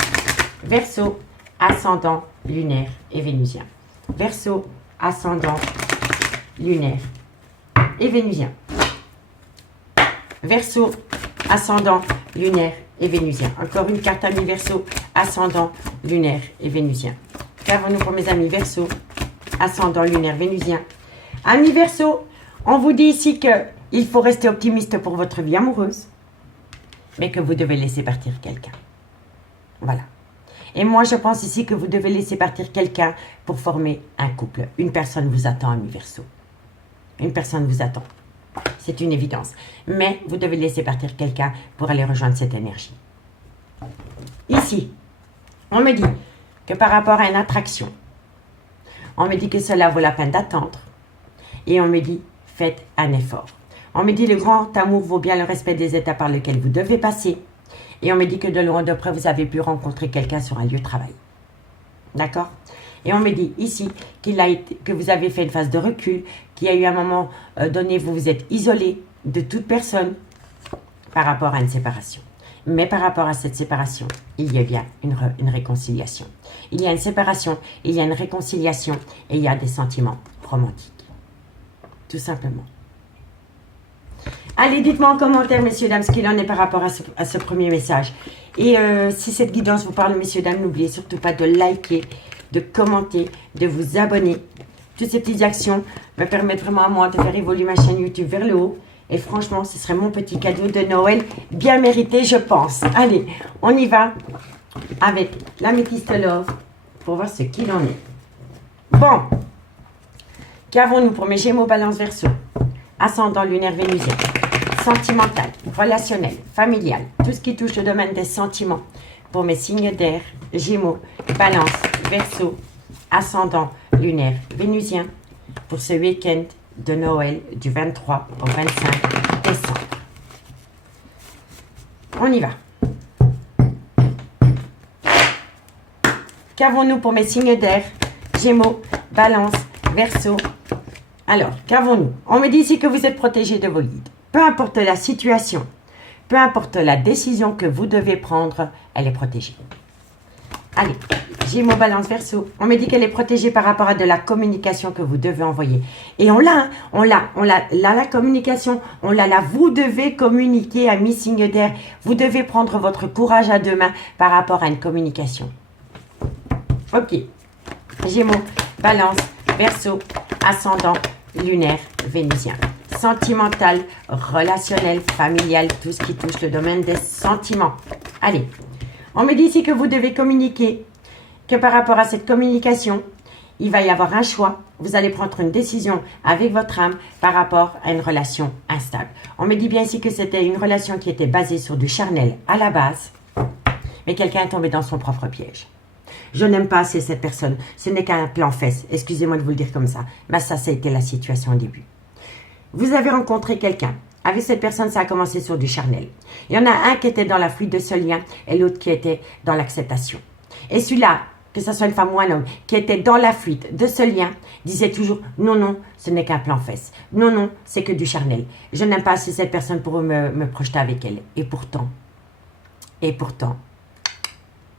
Verseau, ascendant, lunaire et vénusien. Verseau, ascendant, lunaire et vénusien. Verseau, ascendant, lunaire et vénusien. Encore une carte amis Verseau, ascendant, lunaire et vénusien. Qu'avons-nous pour mes amis Verseau, ascendant, lunaire, vénusien? Amis Verseau, on vous dit ici qu'il faut rester optimiste pour votre vie amoureuse, mais que vous devez laisser partir quelqu'un. Voilà. Et moi, je pense ici que vous devez laisser partir quelqu'un pour former un couple. Une personne vous attend, amis Verseau. Une personne vous attend. C'est une évidence. Mais vous devez laisser partir quelqu'un pour aller rejoindre cette énergie. Ici, on me dit que par rapport à une attraction, on me dit que cela vaut la peine d'attendre. Et on me dit, faites un effort. On me dit, le grand amour vaut bien le respect des étapes par lesquelles vous devez passer. Et on me dit que de loin de près, vous avez pu rencontrer quelqu'un sur un lieu de travail. D'accord? Et on me dit ici que vous avez fait une phase de recul, qu'il y a eu un moment donné, vous vous êtes isolé de toute personne par rapport à une séparation. Mais par rapport à cette séparation, il y a bien une réconciliation. Il y a une séparation, il y a une réconciliation et il y a des sentiments romantiques. Tout simplement. Allez, dites-moi en commentaire, messieurs, dames, ce qu'il en est par rapport à ce premier message. Et si cette guidance vous parle, messieurs, dames, n'oubliez surtout pas de liker, de commenter, de vous abonner. Toutes ces petites actions me permettent vraiment à moi de faire évoluer ma chaîne YouTube vers le haut. Et franchement, ce serait mon petit cadeau de Noël, bien mérité, je pense. Allez, on y va avec l'améthyste love pour voir ce qu'il en est. Bon, qu'avons-nous pour mes Gémeaux, Balance, Verseau, ascendant, lunaire, vénusien, sentimental, relationnel, familial, tout ce qui touche le domaine des sentiments pour mes signes d'air, Gémeaux, Balance, Verseau, ascendant, lunaire, vénusien, pour ce week-end de Noël du 23 au 25 décembre. On y va. Qu'avons-nous pour mes signes d'air, Gémeaux, Balance, Verseau? Alors, qu'avons-nous? On me dit ici que vous êtes protégés de vos guides. Peu importe la situation, peu importe la décision que vous devez prendre, elle est protégée. Allez, Gémeaux, Balance, Verseau. On me dit qu'elle est protégée par rapport à de la communication que vous devez envoyer. Et on l'a, la communication, on l'a là. Vous devez communiquer, amis signes d'air. Vous devez prendre votre courage à deux mains par rapport à une communication. Ok. Gémeaux, Balance, Verseau, ascendant, lunaire, vénusien. Sentimental, relationnel, familial, tout ce qui touche le domaine des sentiments. Allez. On me dit ici que vous devez communiquer, que par rapport à cette communication, il va y avoir un choix. Vous allez prendre une décision avec votre âme par rapport à une relation instable. On me dit bien ici que c'était une relation qui était basée sur du charnel à la base, mais quelqu'un est tombé dans son propre piège. Je n'aime pas assez cette personne. Ce n'est qu'un plan fesse. Excusez-moi de vous le dire comme ça. Mais ça a été la situation au début. Vous avez rencontré quelqu'un. Avec cette personne, ça a commencé sur du charnel. Il y en a un qui était dans la fuite de ce lien et l'autre qui était dans l'acceptation. Et celui-là, que ce soit une femme ou un homme, qui était dans la fuite de ce lien, disait toujours « Non, non, ce n'est qu'un plan fesse. Non, non, c'est que du charnel. Je n'aime pas assez cette personne pour me projeter avec elle. » Et pourtant,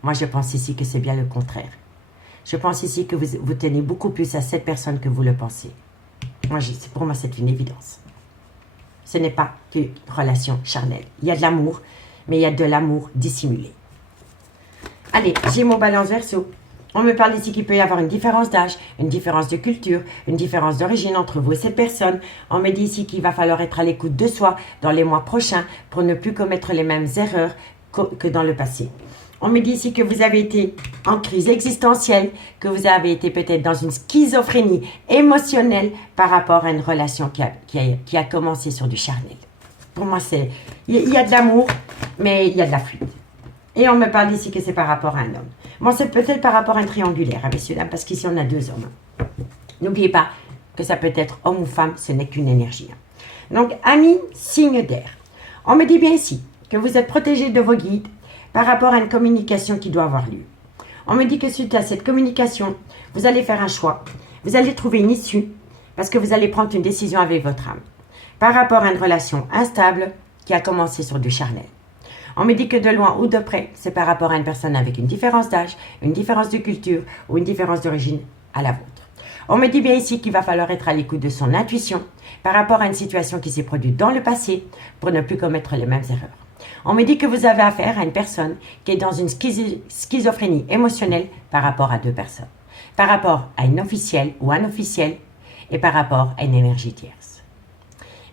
moi je pense ici que c'est bien le contraire. Je pense ici que vous tenez beaucoup plus à cette personne que vous le pensez. Pour moi, c'est une évidence. Ce n'est pas une relation charnelle. Il y a de l'amour, mais il y a de l'amour dissimulé. Allez, Gémeaux, Balance, Verseau. On me parle ici qu'il peut y avoir une différence d'âge, une différence de culture, une différence d'origine entre vous et cette personne. On me dit ici qu'il va falloir être à l'écoute de soi dans les mois prochains pour ne plus commettre les mêmes erreurs que dans le passé. On me dit ici que vous avez été en crise existentielle, que vous avez été peut-être dans une schizophrénie émotionnelle par rapport à une relation qui a commencé sur du charnel. Pour moi, il y a de l'amour, mais il y a de la fuite. Et on me parle ici que c'est par rapport à un homme. Moi, c'est peut-être par rapport à un triangulaire, hein, messieurs, dames, parce qu'ici, on a 2 hommes. N'oubliez pas que ça peut être homme ou femme, ce n'est qu'une énergie. Donc, amis, signe d'air. On me dit bien ici que vous êtes protégés de vos guides par rapport à une communication qui doit avoir lieu. On me dit que suite à cette communication, vous allez faire un choix. Vous allez trouver une issue parce que vous allez prendre une décision avec votre âme par rapport à une relation instable qui a commencé sur du charnel. On me dit que de loin ou de près, c'est par rapport à une personne avec une différence d'âge, une différence de culture ou une différence d'origine à la vôtre. On me dit bien ici qu'il va falloir être à l'écoute de son intuition par rapport à une situation qui s'est produite dans le passé pour ne plus commettre les mêmes erreurs. On me dit que vous avez affaire à une personne qui est dans une schizophrénie émotionnelle par rapport à 2 personnes, par rapport à une officielle ou un officiel et par rapport à une énergie tierce.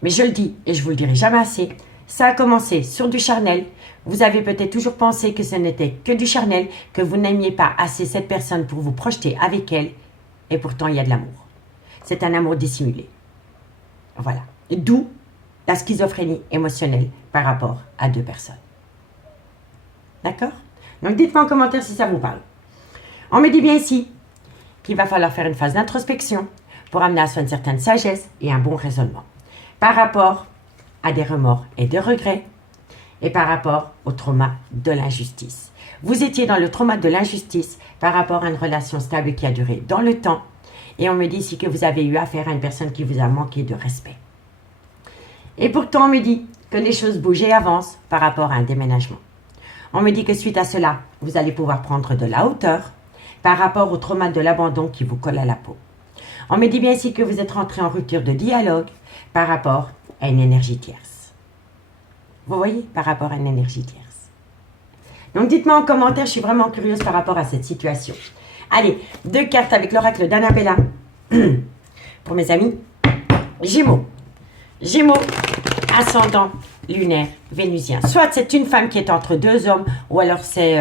Mais je le dis et je vous le dirai jamais assez, ça a commencé sur du charnel. Vous avez peut-être toujours pensé que ce n'était que du charnel, que vous n'aimiez pas assez cette personne pour vous projeter avec elle, et pourtant il y a de l'amour. C'est un amour dissimulé. Voilà. D'où la schizophrénie émotionnelle par rapport à 2 personnes. D'accord? Donc dites-moi en commentaire si ça vous parle. On me dit bien ici qu'il va falloir faire une phase d'introspection pour amener à soi une certaine sagesse et un bon raisonnement par rapport à des remords et des regrets et par rapport au trauma de l'injustice. Vous étiez dans le trauma de l'injustice par rapport à une relation stable qui a duré dans le temps et on me dit ici que vous avez eu affaire à une personne qui vous a manqué de respect. Et pourtant, on me dit que les choses bougent et avancent par rapport à un déménagement. On me dit que suite à cela, vous allez pouvoir prendre de la hauteur par rapport au trauma de l'abandon qui vous colle à la peau. On me dit bien ici que vous êtes rentré en rupture de dialogue par rapport à une énergie tierce. Vous voyez, par rapport à une énergie tierce. Donc dites-moi en commentaire, je suis vraiment curieuse par rapport à cette situation. Allez, 2 cartes avec l'oracle d'Annabella. Pour mes amis, Gémeaux. Gémeaux, ascendant lunaire vénusien. Soit c'est une femme qui est entre 2 hommes, ou alors c'est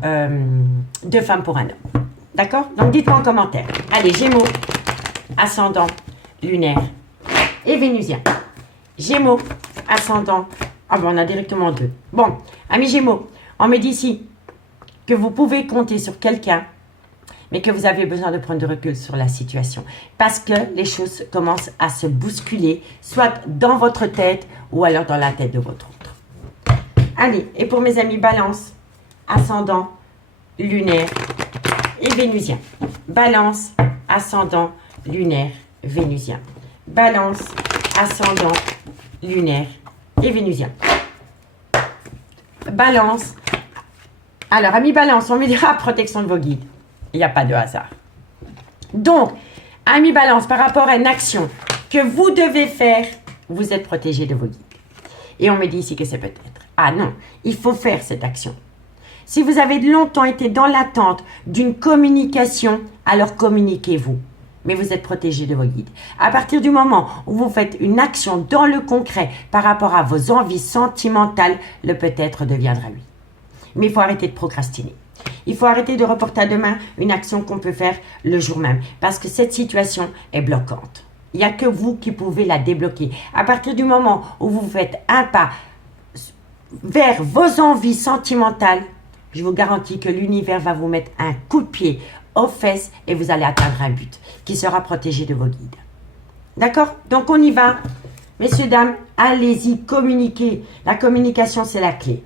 2 femmes pour un homme. D'accord? Donc dites-moi en commentaire. Allez, Gémeaux, ascendant lunaire et vénusien. Gémeaux, ascendant. Ah ben on a directement 2. Bon, amis Gémeaux, on me dit ici que vous pouvez compter sur quelqu'un, mais que vous avez besoin de prendre du recul sur la situation. Parce que les choses commencent à se bousculer, soit dans votre tête ou alors dans la tête de votre autre. Allez, et pour mes amis Balance, ascendant, lunaire et vénusien. Balance, ascendant, lunaire, vénusien. Balance, ascendant, lunaire et vénusien. Balance. Alors, amis Balance, on me dira protection de vos guides. Il n'y a pas de hasard. Donc, amis Balance, par rapport à une action que vous devez faire, vous êtes protégé de vos guides. Et on me dit ici que c'est peut-être. Ah non, il faut faire cette action. Si vous avez longtemps été dans l'attente d'une communication, alors communiquez-vous. Mais vous êtes protégé de vos guides. À partir du moment où vous faites une action dans le concret par rapport à vos envies sentimentales, le peut-être deviendra oui. Mais il faut arrêter de procrastiner. Il faut arrêter de reporter à demain une action qu'on peut faire le jour même. Parce que cette situation est bloquante. Il n'y a que vous qui pouvez la débloquer. À partir du moment où vous faites un pas vers vos envies sentimentales, je vous garantis que l'univers va vous mettre un coup de pied aux fesses et vous allez atteindre un but qui sera protégé de vos guides. D'accord? Donc on y va. Messieurs, dames, allez-y, communiquez. La communication, c'est la clé.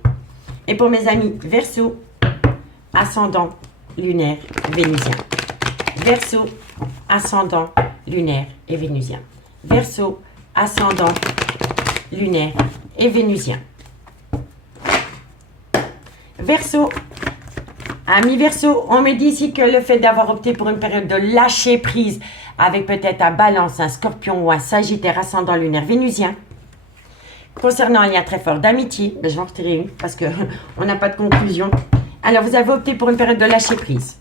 Et pour mes amis Verseau, ascendant, lunaire, vénusien. Verseau, ascendant, lunaire et vénusien. Verseau, ascendant, lunaire et vénusien. Verseau, Amis Verseau, on me dit ici que le fait d'avoir opté pour une période de lâcher prise avec peut-être un Balance, un Scorpion ou un Sagittaire ascendant lunaire vénusien, concernant un lien très fort d'amitié, je vais en retirer une parce qu'on n'a pas de conclusion. Alors, vous avez opté pour une période de lâcher prise.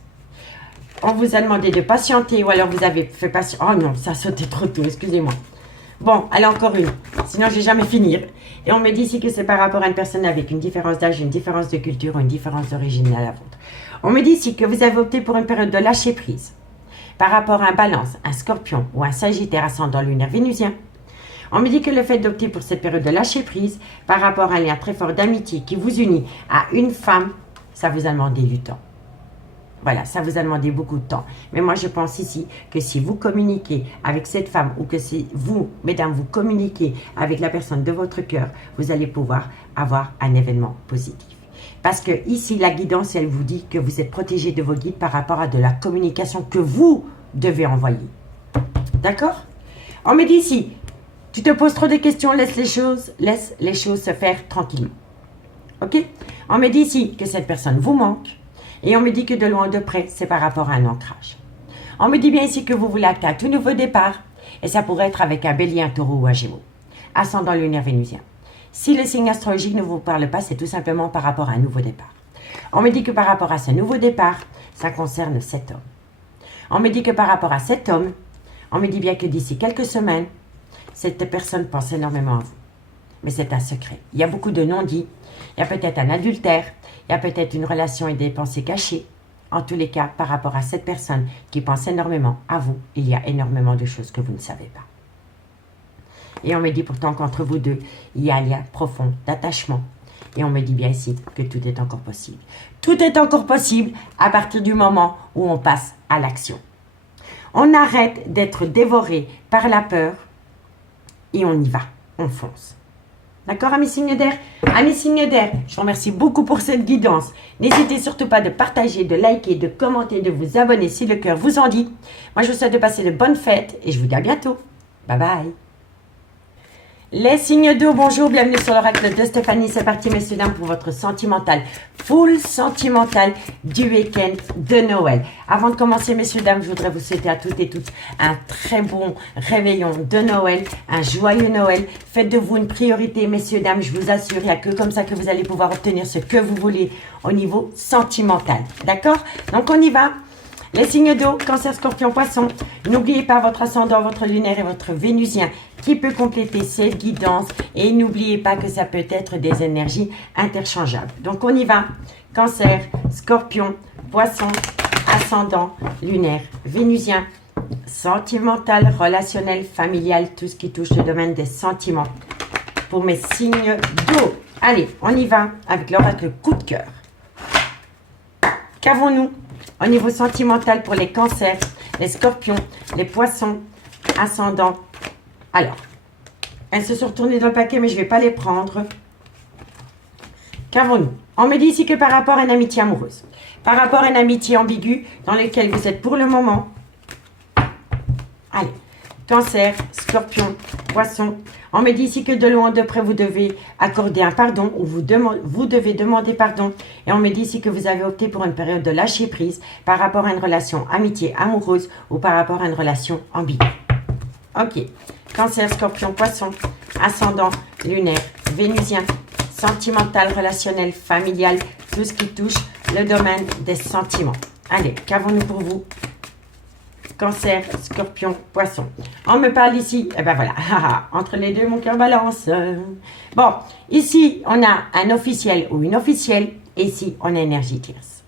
On vous a demandé de patienter ou alors vous avez fait patienter. Oh non, ça a sauté trop tôt, excusez-moi. Bon, allez, encore une. Sinon, je vais jamais finir. Et on me dit ici que c'est par rapport à une personne avec une différence d'âge, une différence de culture ou une différence d'origine à la vôtre. On me dit ici que vous avez opté pour une période de lâcher prise. Par rapport à un Balance, un Scorpion ou un Sagittaire ascendant lunaire vénusien. On me dit que le fait d'opter pour cette période de lâcher prise, par rapport à un lien très fort d'amitié qui vous unit à une femme, ça vous a demandé du temps. Voilà, ça vous a demandé beaucoup de temps. Mais moi, je pense ici que si vous communiquez avec cette femme ou que si vous, mesdames, vous communiquez avec la personne de votre cœur, vous allez pouvoir avoir un événement positif. Parce que ici, la guidance, elle vous dit que vous êtes protégé de vos guides par rapport à de la communication que vous devez envoyer. D'accord? On me dit ici, tu te poses trop de questions, laisse les choses se faire tranquillement. Ok? On me dit ici que cette personne vous manque. Et on me dit que de loin ou de près, c'est par rapport à un ancrage. On me dit bien ici que vous voulez acter un tout nouveau départ. Et ça pourrait être avec un bélier, un taureau ou un gémeaux. Ascendant lunaire vénusien. Si le signe astrologique ne vous parle pas, c'est tout simplement par rapport à un nouveau départ. On me dit que par rapport à ce nouveau départ, ça concerne cet homme. On me dit que par rapport à cet homme, on me dit bien que d'ici quelques semaines, cette personne pense énormément à vous. Mais c'est un secret. Il y a beaucoup de non-dits. Il y a peut-être un adultère. Il y a peut-être une relation et des pensées cachées. En tous les cas, par rapport à cette personne qui pense énormément à vous, il y a énormément de choses que vous ne savez pas. Et on me dit pourtant qu'entre vous deux, il y a un lien profond d'attachement. Et on me dit bien ici que tout est encore possible. Tout est encore possible à partir du moment où on passe à l'action. On arrête d'être dévoré par la peur et on y va, on fonce. D'accord, amis signes d'air? Amis signes d'air, je vous remercie beaucoup pour cette guidance. N'hésitez surtout pas de partager, de liker, de commenter, de vous abonner si le cœur vous en dit. Moi, je vous souhaite de passer de bonnes fêtes et je vous dis à bientôt. Bye bye. Les signes d'eau, bonjour, bienvenue sur l'oracle de Stéphanie. C'est parti, messieurs, dames, pour votre sentimental, full sentimental du week-end de Noël. Avant de commencer, messieurs, dames, je voudrais vous souhaiter à toutes et tous un très bon réveillon de Noël, un joyeux Noël. Faites de vous une priorité, messieurs, dames, je vous assure, il n'y a que comme ça que vous allez pouvoir obtenir ce que vous voulez au niveau sentimental. D'accord? Donc, on y va. Les signes d'eau, Cancer, Scorpion, Poisson. N'oubliez pas votre ascendant, votre lunaire et votre vénusien qui peut compléter cette guidance. Et n'oubliez pas que ça peut être des énergies interchangeables. Donc, on y va. Cancer, Scorpion, Poisson, ascendant, lunaire, vénusien, sentimental, relationnel, familial, tout ce qui touche le domaine des sentiments. Pour mes signes d'eau. Allez, on y va avec l'oracle coup de cœur. Qu'avons-nous au niveau sentimental pour les cancers, les scorpions, les poissons, ascendants? Alors, elles se sont retournées dans le paquet, mais je ne vais pas les prendre. Qu'avons-nous? On me dit ici que par rapport à une amitié amoureuse, par rapport à une amitié ambiguë dans laquelle vous êtes pour le moment. Allez, Cancer, Scorpion, Poisson. On me dit ici que de loin de près, vous devez accorder un pardon ou vous devez demander pardon. Et on me dit ici que vous avez opté pour une période de lâcher prise par rapport à une relation amitié amoureuse ou par rapport à une relation ambiguë. Ok. Cancer, Scorpion, Poisson, ascendant, lunaire, vénusien, sentimental, relationnel, familial, tout ce qui touche le domaine des sentiments. Allez, qu'avons-nous pour vous? Cancer, Scorpion, Poisson. On me parle ici, et ben voilà, entre les deux, mon cœur balance. Bon, ici, on a un officiel ou une officielle, et ici, on a énergie tierce.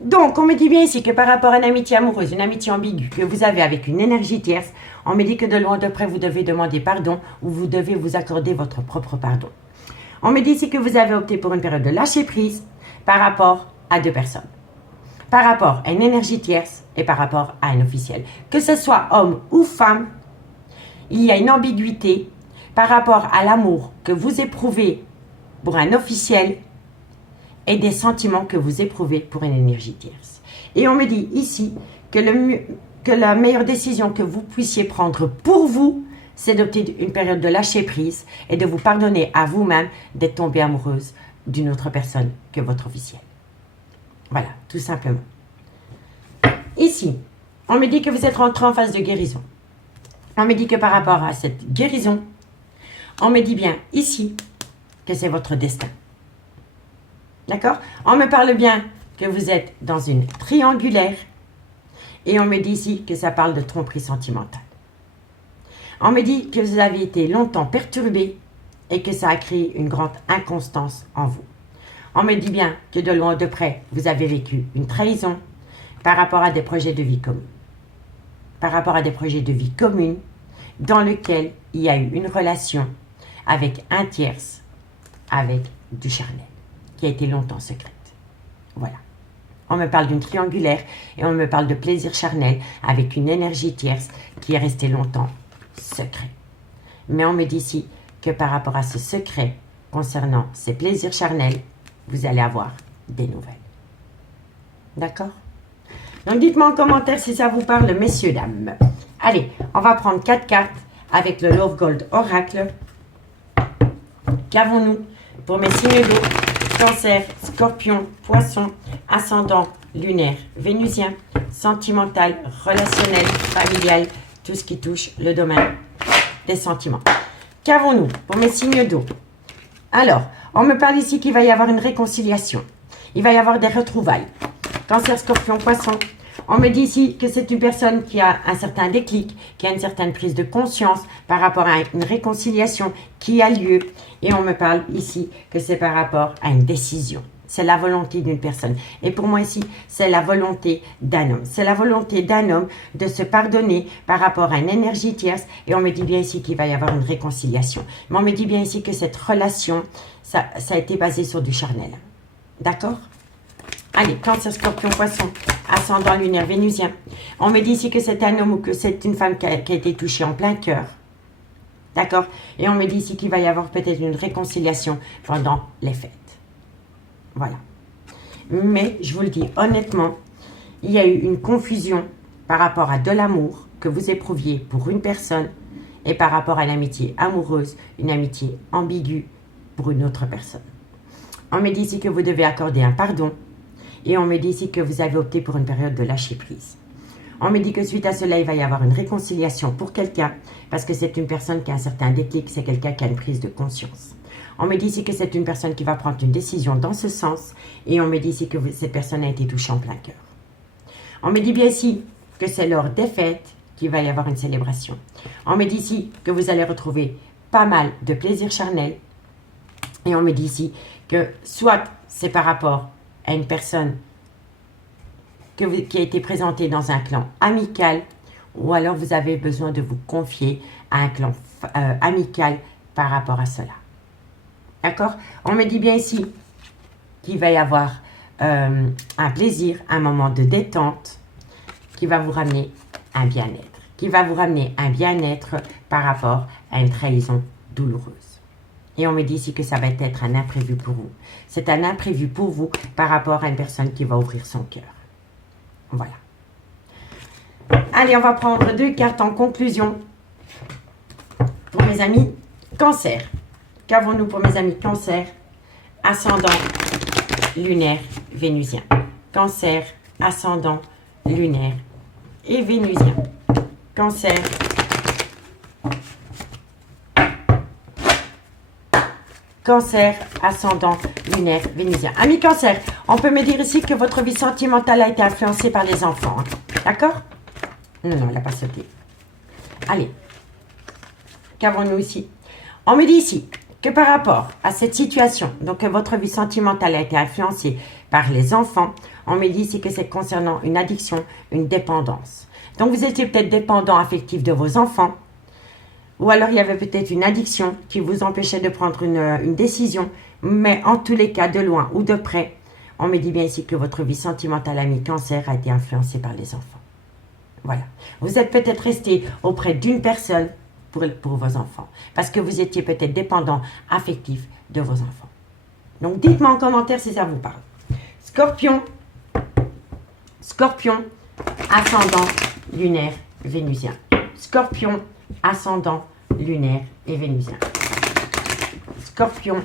Donc, on me dit bien ici que par rapport à une amitié amoureuse, une amitié ambiguë que vous avez avec une énergie tierce, on me dit que de loin de près, vous devez demander pardon ou vous devez vous accorder votre propre pardon. On me dit ici que vous avez opté pour une période de lâcher prise par rapport à deux personnes. Par rapport à une énergie tierce et par rapport à un officiel. Que ce soit homme ou femme, il y a une ambiguïté par rapport à l'amour que vous éprouvez pour un officiel et des sentiments que vous éprouvez pour une énergie tierce. Et on me dit ici que la meilleure décision que vous puissiez prendre pour vous, c'est d'opter une période de lâcher prise et de vous pardonner à vous-même d'être tombée amoureuse d'une autre personne que votre officiel. Voilà, tout simplement. Ici, on me dit que vous êtes rentré en phase de guérison. On me dit que par rapport à cette guérison, on me dit bien ici que c'est votre destin. D'accord? On me parle bien que vous êtes dans une triangulaire et on me dit ici que ça parle de tromperie sentimentale. On me dit que vous avez été longtemps perturbé et que ça a créé une grande inconstance en vous. On me dit bien que de loin ou de près, vous avez vécu une trahison par rapport à des projets de vie communs. Par rapport à des projets de vie communs dans lesquels il y a eu une relation avec un tierce, avec du charnel, qui a été longtemps secrète. Voilà. On me parle d'une triangulaire et on me parle de plaisir charnel avec une énergie tierce qui est restée longtemps secret. Mais on me dit ici que par rapport à ce secret concernant ces plaisirs charnels, vous allez avoir des nouvelles. D'accord? Donc dites-moi en commentaire si ça vous parle, messieurs, dames. Allez, on va prendre 4 cartes avec le Love Gold Oracle. Qu'avons-nous pour mes signes d'eau? Cancer, Scorpion, Poisson, Ascendant, Lunaire, Vénusien, Sentimental, Relationnel, Familial, tout ce qui touche le domaine des sentiments. Qu'avons-nous pour mes signes d'eau? Alors, on me parle ici qu'il va y avoir une réconciliation. Il va y avoir des retrouvailles. Cancer, Scorpion, Poisson. On me dit ici que c'est une personne qui a un certain déclic, qui a une certaine prise de conscience par rapport à une réconciliation qui a lieu. Et on me parle ici que c'est par rapport à une décision. C'est la volonté d'une personne. Et pour moi ici, c'est la volonté d'un homme. C'est la volonté d'un homme de se pardonner par rapport à une énergie tierce. Et on me dit bien ici qu'il va y avoir une réconciliation. Mais on me dit bien ici que cette relation, ça a été basé sur du charnel. D'accord? Allez, Cancer, Scorpion, Poisson, Ascendant, Lunaire, Vénusien. On me dit ici que c'est un homme ou que c'est une femme qui a été touchée en plein cœur. D'accord? Et on me dit ici qu'il va y avoir peut-être une réconciliation pendant les fêtes. Voilà. Mais, je vous le dis honnêtement, il y a eu une confusion par rapport à de l'amour que vous éprouviez pour une personne et par rapport à l'amitié amoureuse, une amitié ambiguë pour une autre personne. On me dit ici que vous devez accorder un pardon et on me dit ici que vous avez opté pour une période de lâcher prise. On me dit que suite à cela, il va y avoir une réconciliation pour quelqu'un parce que c'est une personne qui a un certain déclic, c'est quelqu'un qui a une prise de conscience. On me dit ici que c'est une personne qui va prendre une décision dans ce sens et on me dit ici que cette personne a été touchée en plein cœur. On me dit bien ici que c'est lors des fêtes qu'il va y avoir une célébration. On me dit ici que vous allez retrouver pas mal de plaisir charnel et on me dit ici que soit c'est par rapport à une personne qui a été présentée dans un clan amical ou alors vous avez besoin de vous confier à un clan amical par rapport à cela. D'accord? On me dit bien ici qu'il va y avoir un plaisir, un moment de détente qui va vous ramener un bien-être. Qui va vous ramener un bien-être par rapport à une trahison douloureuse. Et on me dit ici que ça va être un imprévu pour vous. C'est un imprévu pour vous par rapport à une personne qui va ouvrir son cœur. Voilà. Allez, on va prendre 2 cartes en conclusion pour mes amis Cancer. Qu'avons-nous pour mes amis Cancer, Ascendant, Lunaire, Vénusien. Cancer, Ascendant, Lunaire et Vénusien. Cancer, Cancer, Ascendant, Lunaire, Vénusien. Amis Cancer, on peut me dire ici que votre vie sentimentale a été influencée par les enfants. Hein. D'accord? Non, elle n'a pas sauté. Allez. Qu'avons-nous ici? On me dit ici que par rapport à cette situation, donc que votre vie sentimentale a été influencée par les enfants, on me dit ici que c'est concernant une addiction, une dépendance. Donc vous étiez peut-être dépendant affectif de vos enfants, ou alors il y avait peut-être une addiction qui vous empêchait de prendre une décision, mais en tous les cas, de loin ou de près, on me dit bien ici que votre vie sentimentale, ami Cancer, a été influencée par les enfants. Voilà. Vous êtes peut-être resté auprès d'une personne pour vos enfants, parce que vous étiez peut-être dépendant affectif de vos enfants. Donc dites-moi en commentaire si ça vous parle. Scorpion, Scorpion, Ascendant, Lunaire, Vénusien. Scorpion, Ascendant, Lunaire et Vénusien. Scorpion,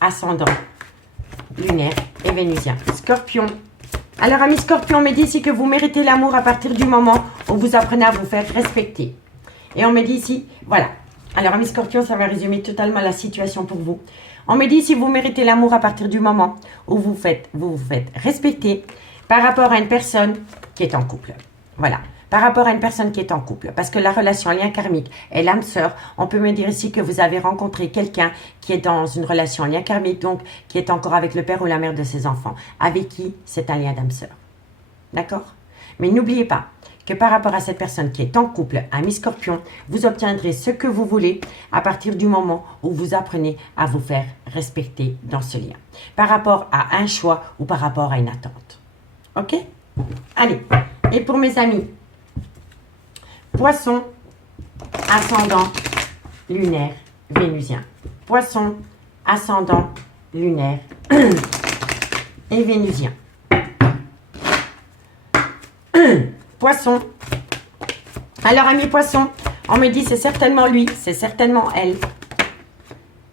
Ascendant, Lunaire et Vénusien. Scorpion. Alors, amis Scorpion, on me dit ici que vous méritez l'amour à partir du moment où vous apprenez à vous faire respecter. Et on me dit ici, voilà. Alors, amis Scorpion, ça va résumer totalement la situation pour vous. On me dit ici, vous méritez l'amour à partir du moment où vous vous faites respecter par rapport à une personne qui est en couple. Voilà. Par rapport à une personne qui est en couple. Parce que la relation lien karmique est l'âme sœur. On peut me dire ici que vous avez rencontré quelqu'un qui est dans une relation lien karmique, donc qui est encore avec le père ou la mère de ses enfants, avec qui c'est un lien d'âme sœur. D'accord? Mais n'oubliez pas que par rapport à cette personne qui est en couple, ami Scorpion, vous obtiendrez ce que vous voulez à partir du moment où vous apprenez à vous faire respecter dans ce lien. Par rapport à un choix ou par rapport à une attente. Ok? Allez. Et pour mes amis, Poisson, ascendant, lunaire, vénusien. Poisson, ascendant, lunaire et vénusien. Poisson. Alors, amis Poisson, on me dit c'est certainement lui, c'est certainement elle.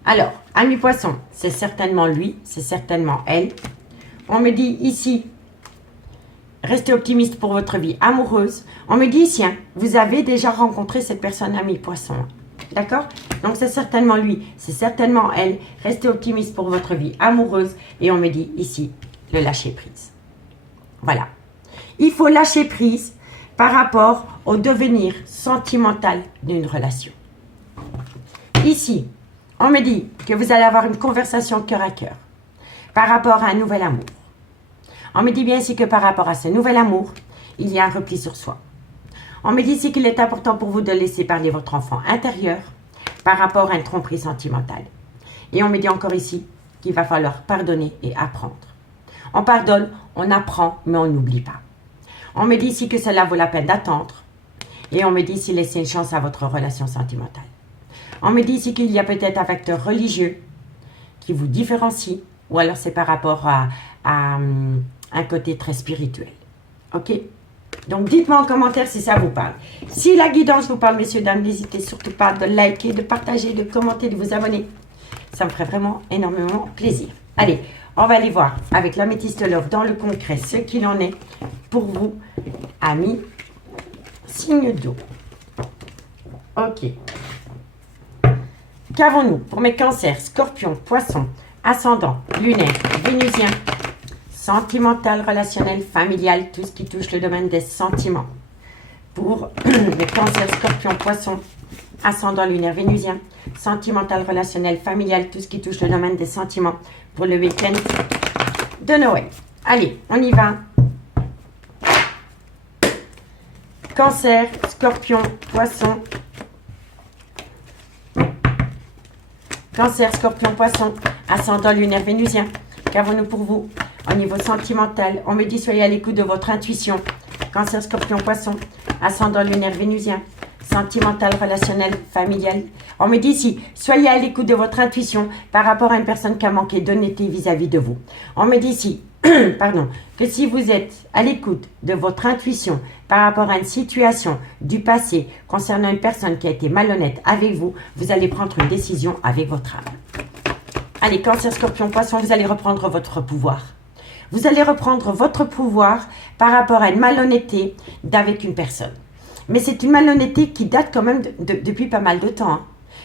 Alors, amis Poisson, c'est certainement lui, c'est certainement elle. On me dit ici, restez optimiste pour votre vie amoureuse. On me dit ici, hein, vous avez déjà rencontré cette personne, ami Poisson. D'accord? Donc, c'est certainement lui, c'est certainement elle. Restez optimiste pour votre vie amoureuse. Et on me dit ici, le lâcher prise. Voilà. Il faut lâcher prise par rapport au devenir sentimental d'une relation. Ici, on me dit que vous allez avoir une conversation cœur à cœur par rapport à un nouvel amour. On me dit bien ici que par rapport à ce nouvel amour, il y a un repli sur soi. On me dit ici qu'il est important pour vous de laisser parler votre enfant intérieur par rapport à une tromperie sentimentale. Et on me dit encore ici qu'il va falloir pardonner et apprendre. On pardonne, on apprend, mais on n'oublie pas. On me dit ici que cela vaut la peine d'attendre. Et on me dit ici laisser une chance à votre relation sentimentale. On me dit ici qu'il y a peut-être un facteur religieux qui vous différencie, ou alors c'est par rapport à un côté très spirituel. Ok? Donc, dites-moi en commentaire si ça vous parle. Si la guidance vous parle, messieurs, dames, n'hésitez surtout pas de liker, de partager, de commenter, de vous abonner. Ça me ferait vraiment énormément plaisir. Allez, on va aller voir avec l'améthyste love dans le concret ce qu'il en est pour vous, amis, signe d'eau. Ok. Qu'avons-nous pour mes cancers, scorpions, poissons, ascendant, lunaire, vénusien, sentimental, relationnel, familial, tout ce qui touche le domaine des sentiments. Pour les cancers, scorpions, poissons, ascendant, lunaire, vénusien, sentimental, relationnel, familial, tout ce qui touche le domaine des sentiments pour le week-end de Noël. Allez, on y va. Cancer, scorpion, poisson. Cancer, scorpion, poisson, ascendant, lunaire, vénusien. Qu'avons-nous pour vous? Au niveau sentimental, on me dit soyez à l'écoute de votre intuition. Cancer, scorpion, poisson, ascendant, lunaire, vénusien. Sentimental, relationnel, familial. On me dit ici, soyez à l'écoute de votre intuition par rapport à une personne qui a manqué d'honnêteté vis-à-vis de vous. On me dit ici, pardon, que si vous êtes à l'écoute de votre intuition par rapport à une situation du passé concernant une personne qui a été malhonnête avec vous, vous allez prendre une décision avec votre âme. Allez, Cancer, Scorpion, Poisson, vous allez reprendre votre pouvoir. Vous allez reprendre votre pouvoir par rapport à une malhonnêteté d'avec une personne. Mais c'est une malhonnêteté qui date quand même depuis pas mal de temps. Hein.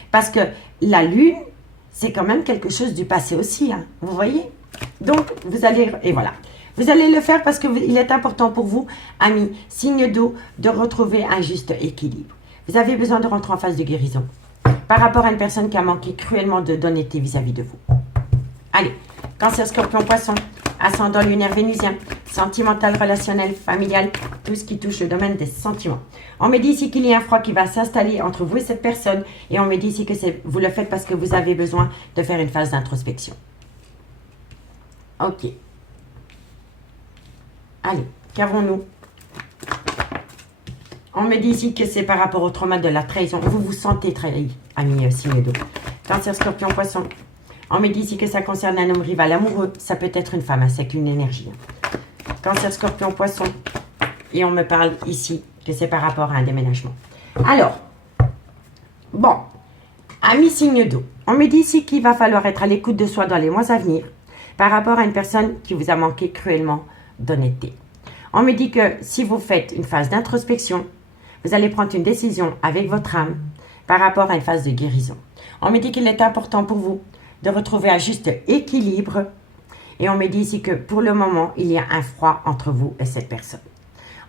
Parce que la lune, c'est quand même quelque chose du passé aussi. Hein. Vous voyez? Donc, vous allez... Et voilà. Vous allez le faire parce qu'il est important pour vous, amis, signe d'eau, de retrouver un juste équilibre. Vous avez besoin de rentrer en phase de guérison par rapport à une personne qui a manqué cruellement d'honnêteté vis-à-vis de vous. Allez, Cancer, Scorpion, Poisson, ascendant lunaire vénusien, sentimental, relationnel, familial, tout ce qui touche le domaine des sentiments. On me dit ici qu'il y a un froid qui va s'installer entre vous et cette personne et on me dit ici que vous le faites parce que vous avez besoin de faire une phase d'introspection. Ok. Allez, qu'avons-nous? On me dit ici que c'est par rapport au trauma de la trahison. Vous vous sentez trahi, ami signe d'eau. Cancer, Scorpion, Poisson. On me dit ici que ça concerne un homme rival amoureux. Ça peut être une femme, c'est qu'une énergie. Cancer, Scorpion, Poisson. Et on me parle ici que c'est par rapport à un déménagement. Alors, bon, ami signe d'eau. On me dit ici qu'il va falloir être à l'écoute de soi dans les mois à venir par rapport à une personne qui vous a manqué cruellement d'honnêteté. On me dit que si vous faites une phase d'introspection, vous allez prendre une décision avec votre âme par rapport à une phase de guérison. On me dit qu'il est important pour vous de retrouver un juste équilibre. Et on me dit ici que pour le moment, il y a un froid entre vous et cette personne.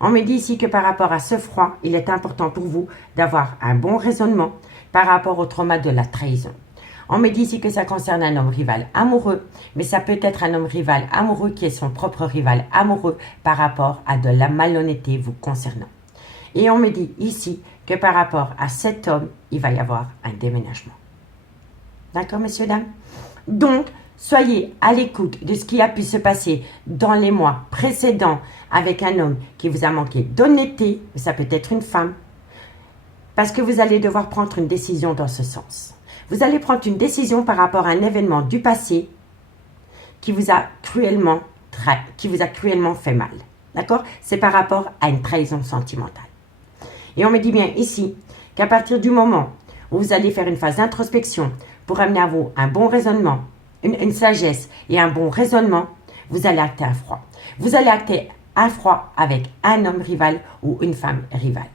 On me dit ici que par rapport à ce froid, il est important pour vous d'avoir un bon raisonnement par rapport au trauma de la trahison. On me dit ici que ça concerne un homme rival amoureux, mais ça peut être un homme rival amoureux qui est son propre rival amoureux par rapport à de la malhonnêteté vous concernant. Et on me dit ici que par rapport à cet homme, il va y avoir un déménagement. D'accord, messieurs, dames? Donc, soyez à l'écoute de ce qui a pu se passer dans les mois précédents avec un homme qui vous a manqué d'honnêteté, ça peut être une femme, parce que vous allez devoir prendre une décision dans ce sens. Vous allez prendre une décision par rapport à un événement du passé qui vous a cruellement fait mal. D'accord? C'est par rapport à une trahison sentimentale. Et on me dit bien ici qu'à partir du moment où vous allez faire une phase d'introspection pour amener à vous un bon raisonnement, une sagesse et un bon raisonnement, vous allez acter un froid. Vous allez acter un froid avec un homme rival ou une femme rivale.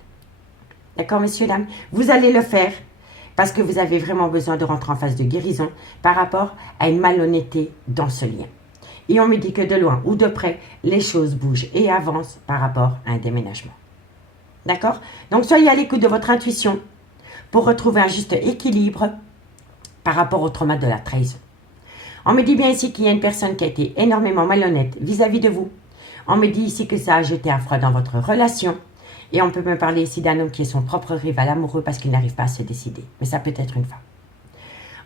D'accord, messieurs, dames? Vous allez le faire parce que vous avez vraiment besoin de rentrer en phase de guérison par rapport à une malhonnêteté dans ce lien. Et on me dit que de loin ou de près, les choses bougent et avancent par rapport à un déménagement. D'accord? Donc, soyez à l'écoute de votre intuition pour retrouver un juste équilibre par rapport au trauma de la trahison. On me dit bien ici qu'il y a une personne qui a été énormément malhonnête vis-à-vis de vous. On me dit ici que ça a jeté un froid dans votre relation. Et on peut me parler ici d'un homme qui est son propre rival amoureux parce qu'il n'arrive pas à se décider. Mais ça peut être une femme.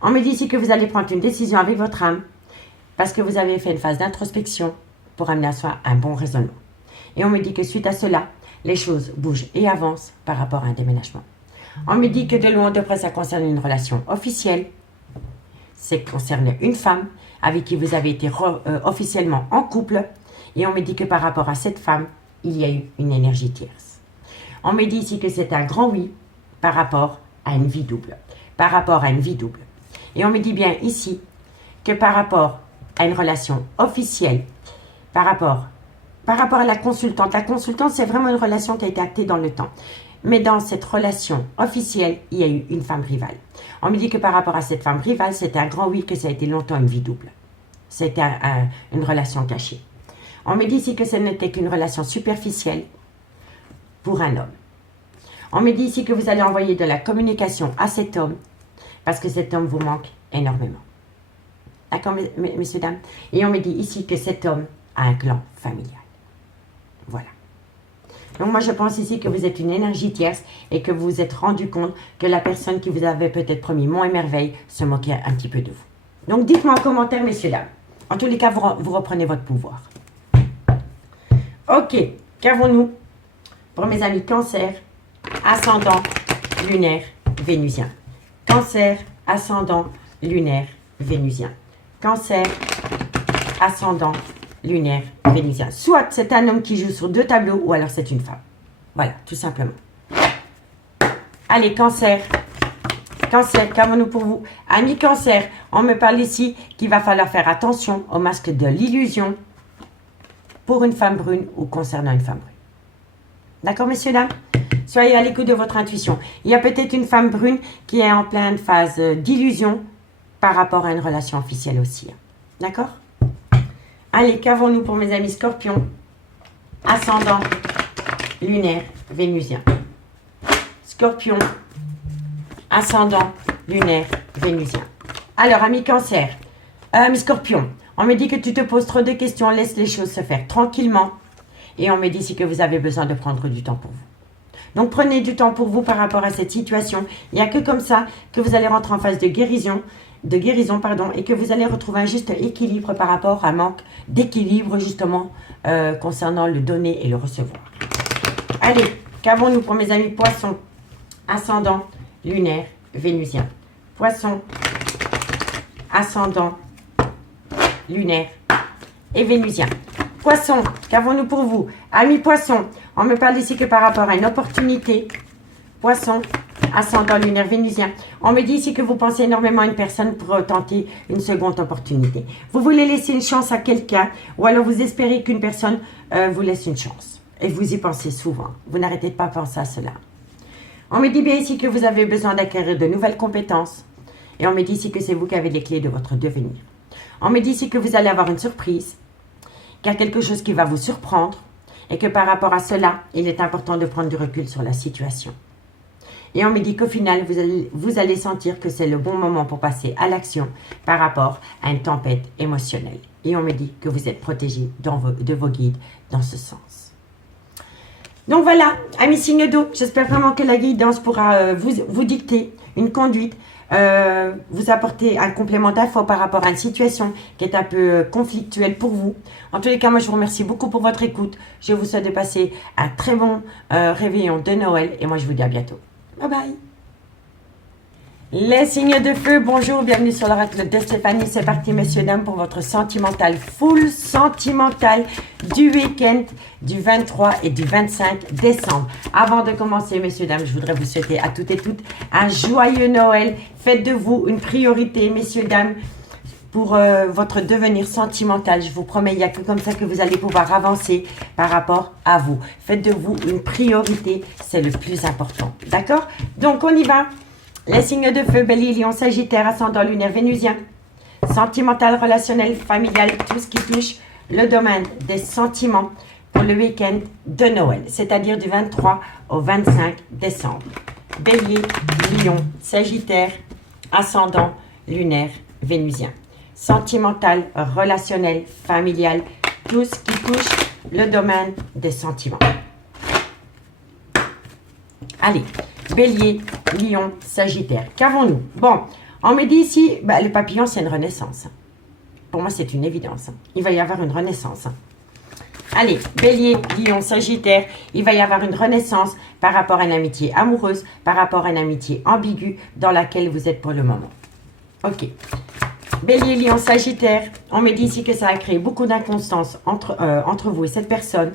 On me dit ici que vous allez prendre une décision avec votre âme parce que vous avez fait une phase d'introspection pour amener à soi un bon raisonnement. Et on me dit que suite à cela, les choses bougent et avancent par rapport à un déménagement. On me dit que de loin de près, ça concerne une relation officielle. Ça concerne une femme avec qui vous avez été officiellement en couple. Et on me dit que par rapport à cette femme, il y a eu une énergie tierce. On me dit ici que c'est un grand oui par rapport à une vie double. Par rapport à une vie double. Et on me dit bien ici que par rapport à une relation officielle, par rapport à la consultante c'est vraiment une relation qui a été actée dans le temps. Mais dans cette relation officielle, il y a eu une femme rivale. On me dit que par rapport à cette femme rivale, c'était un grand oui que ça a été longtemps une vie double. C'était une relation cachée. On me dit ici que ce n'était qu'une relation superficielle pour un homme. On me dit ici que vous allez envoyer de la communication à cet homme parce que cet homme vous manque énormément. D'accord, messieurs, dames? Et on me dit ici que cet homme a un clan familial. Voilà. Donc moi, je pense ici que vous êtes une énergie tierce et que vous vous êtes rendu compte que la personne qui vous avait peut-être promis monts et merveilles se moquait un petit peu de vous. Donc dites-moi en commentaire, messieurs, dames. En tous les cas, vous reprenez votre pouvoir. Ok, qu'avons-nous pour mes amis Cancer, ascendant, lunaire, vénusien? Cancer, ascendant, lunaire, vénusien. Cancer, ascendant, lunaire, vénusien. Soit c'est un homme qui joue sur 2 tableaux ou alors c'est une femme. Voilà, tout simplement. Allez, Cancer. Cancer, qu'avons-nous pour vous? Amis Cancer, on me parle ici qu'il va falloir faire attention au masque de l'illusion pour une femme brune ou concernant une femme brune. D'accord, messieurs, dames? Soyez à l'écoute de votre intuition. Il y a peut-être une femme brune qui est en pleine phase d'illusion par rapport à une relation officielle aussi. D'accord? Allez, qu'avons-nous pour mes amis Scorpions? Ascendant, lunaire, vénusien. Scorpion, ascendant, lunaire, vénusien. Alors, amis Cancer, amis Scorpion, on me dit que tu te poses trop de questions, laisse les choses se faire tranquillement. Et on me dit ici que vous avez besoin de prendre du temps pour vous. Donc, prenez du temps pour vous par rapport à cette situation. Il n'y a que comme ça que vous allez rentrer en phase de guérison, et que vous allez retrouver un juste équilibre par rapport à un manque d'équilibre, justement, concernant le donner et le recevoir. Allez, qu'avons-nous pour mes amis Poissons? Ascendant, lunaire, vénusien. Poissons, ascendant, lunaire et vénusien. Poissons, qu'avons-nous pour vous? Amis Poissons, on me parle ici que par rapport à une opportunité. Poissons, ascendant lunaire vénusien. On me dit ici que vous pensez énormément à une personne pour tenter une seconde opportunité. Vous voulez laisser une chance à quelqu'un ou alors vous espérez qu'une personne vous laisse une chance. Et vous y pensez souvent. Vous n'arrêtez pas de penser à cela. On me dit bien ici que vous avez besoin d'acquérir de nouvelles compétences. Et on me dit ici que c'est vous qui avez les clés de votre devenir. On me dit ici que vous allez avoir une surprise, qu'il y a quelque chose qui va vous surprendre et que par rapport à cela, il est important de prendre du recul sur la situation. Et on me dit qu'au final, vous allez sentir que c'est le bon moment pour passer à l'action par rapport à une tempête émotionnelle. Et on me dit que vous êtes protégé de vos guides dans ce sens. Donc voilà, amis signes d'eau, j'espère vraiment que la guidance pourra vous dicter une conduite, vous apporter un complément d'info par rapport à une situation qui est un peu conflictuelle pour vous. En tous les cas, moi je vous remercie beaucoup pour votre écoute. Je vous souhaite de passer un très bon réveillon de Noël et moi je vous dis à bientôt. Bye bye. Les signes de feu, bonjour, bienvenue sur l'oracle de Stéphanie. C'est parti, messieurs, dames, pour votre sentimental, full sentimental du week-end du 23 et du 25 décembre. Avant de commencer, messieurs, dames, je voudrais vous souhaiter à toutes et toutes un joyeux Noël. Faites de vous une priorité, messieurs, dames, pour votre devenir sentimental. Je vous promets, il n'y a que comme ça que vous allez pouvoir avancer par rapport à vous. Faites de vous une priorité, c'est le plus important. D'accord? Donc, on y va. Les signes de feu, Bélier, Lion, Sagittaire, ascendant lunaire vénusien, sentimental, relationnel, familial, tout ce qui touche le domaine des sentiments pour le week-end de Noël, c'est-à-dire du 23 au 25 décembre. Bélier, Lion, Sagittaire, ascendant lunaire vénusien, sentimental, relationnel, familial, tout ce qui touche le domaine des sentiments. Allez, Bélier, Lion, Sagittaire. Qu'avons-nous? Bon, on me dit ici, le papillon, c'est une renaissance. Pour moi, c'est une évidence. Il va y avoir une renaissance. Allez, Bélier, Lion, Sagittaire, il va y avoir une renaissance par rapport à une amitié amoureuse, par rapport à une amitié ambiguë dans laquelle vous êtes pour le moment. Ok. Bélier, Lion, Sagittaire, on me dit ici que ça a créé beaucoup d'inconstance entre vous et cette personne.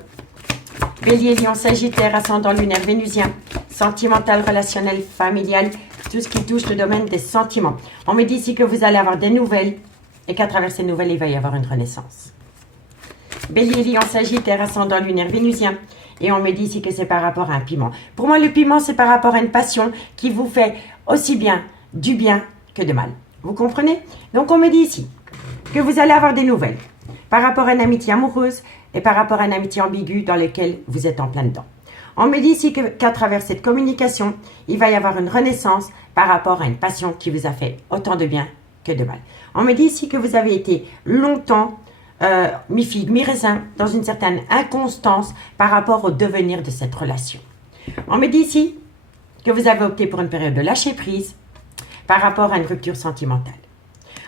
Bélier, Lion, Sagittaire, ascendant lunaire vénusien, sentimental, relationnel, familial, tout ce qui touche le domaine des sentiments. On me dit ici que vous allez avoir des nouvelles et qu'à travers ces nouvelles, il va y avoir une renaissance. Bélier, Lion, Sagittaire, ascendant lunaire vénusien. Et on me dit ici que c'est par rapport à un piment. Pour moi, le piment, c'est par rapport à une passion qui vous fait aussi bien du bien que de mal. Vous comprenez? Donc, on me dit ici que vous allez avoir des nouvelles par rapport à une amitié amoureuse et par rapport à une amitié ambiguë dans laquelle vous êtes en plein dedans. On me dit ici qu'à travers cette communication, il va y avoir une renaissance par rapport à une passion qui vous a fait autant de bien que de mal. On me dit ici que vous avez été longtemps mi-figue, mi-raisin, dans une certaine inconstance par rapport au devenir de cette relation. On me dit ici que vous avez opté pour une période de lâcher prise par rapport à une rupture sentimentale.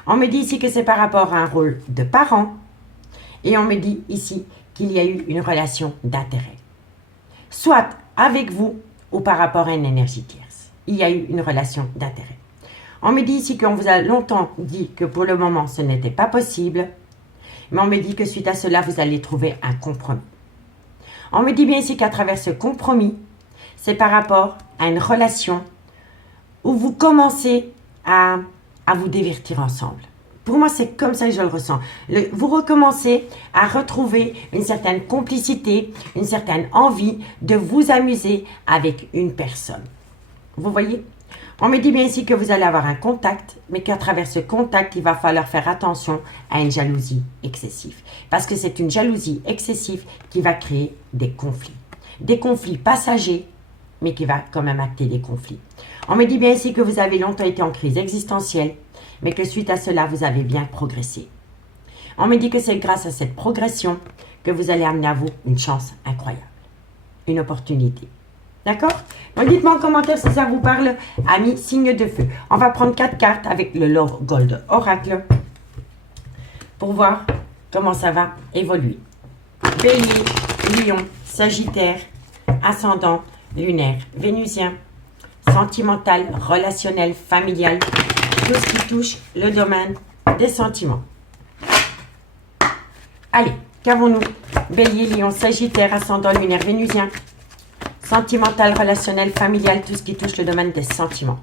On me dit ici que c'est par rapport à un rôle de parent et on me dit ici qu'il y a eu une relation d'intérêt. Soit avec vous ou par rapport à une énergie tierce. Il y a eu une relation d'intérêt. On me dit ici qu'on vous a longtemps dit que pour le moment ce n'était pas possible, mais on me dit que suite à cela vous allez trouver un compromis. On me dit bien ici qu'à travers ce compromis, c'est par rapport à une relation où vous commencez à vous divertir ensemble. Pour moi, c'est comme ça que je le ressens. Vous recommencez à retrouver une certaine complicité, une certaine envie de vous amuser avec une personne. Vous voyez? On me dit bien ici que vous allez avoir un contact, mais qu'à travers ce contact, il va falloir faire attention à une jalousie excessive. Parce que c'est une jalousie excessive qui va créer des conflits. Des conflits passagers, mais qui va quand même acter des conflits. On me dit bien ici que vous avez longtemps été en crise existentielle, mais que suite à cela, vous avez bien progressé. On me dit que c'est grâce à cette progression que vous allez amener à vous une chance incroyable, une opportunité. D'accord? Donc dites-moi en commentaire si ça vous parle, amis signes de feu. On va prendre 4 cartes avec le Love Gold Oracle pour voir comment ça va évoluer. Bélier, Lion, Sagittaire, ascendant, lunaire, vénusien, sentimental, relationnel, familial, tout ce qui touche le domaine des sentiments. Allez, qu'avons-nous? Bélier, Lion, Sagittaire, ascendant, lunaire, vénusien, sentimental, relationnel, familial, tout ce qui touche le domaine des sentiments.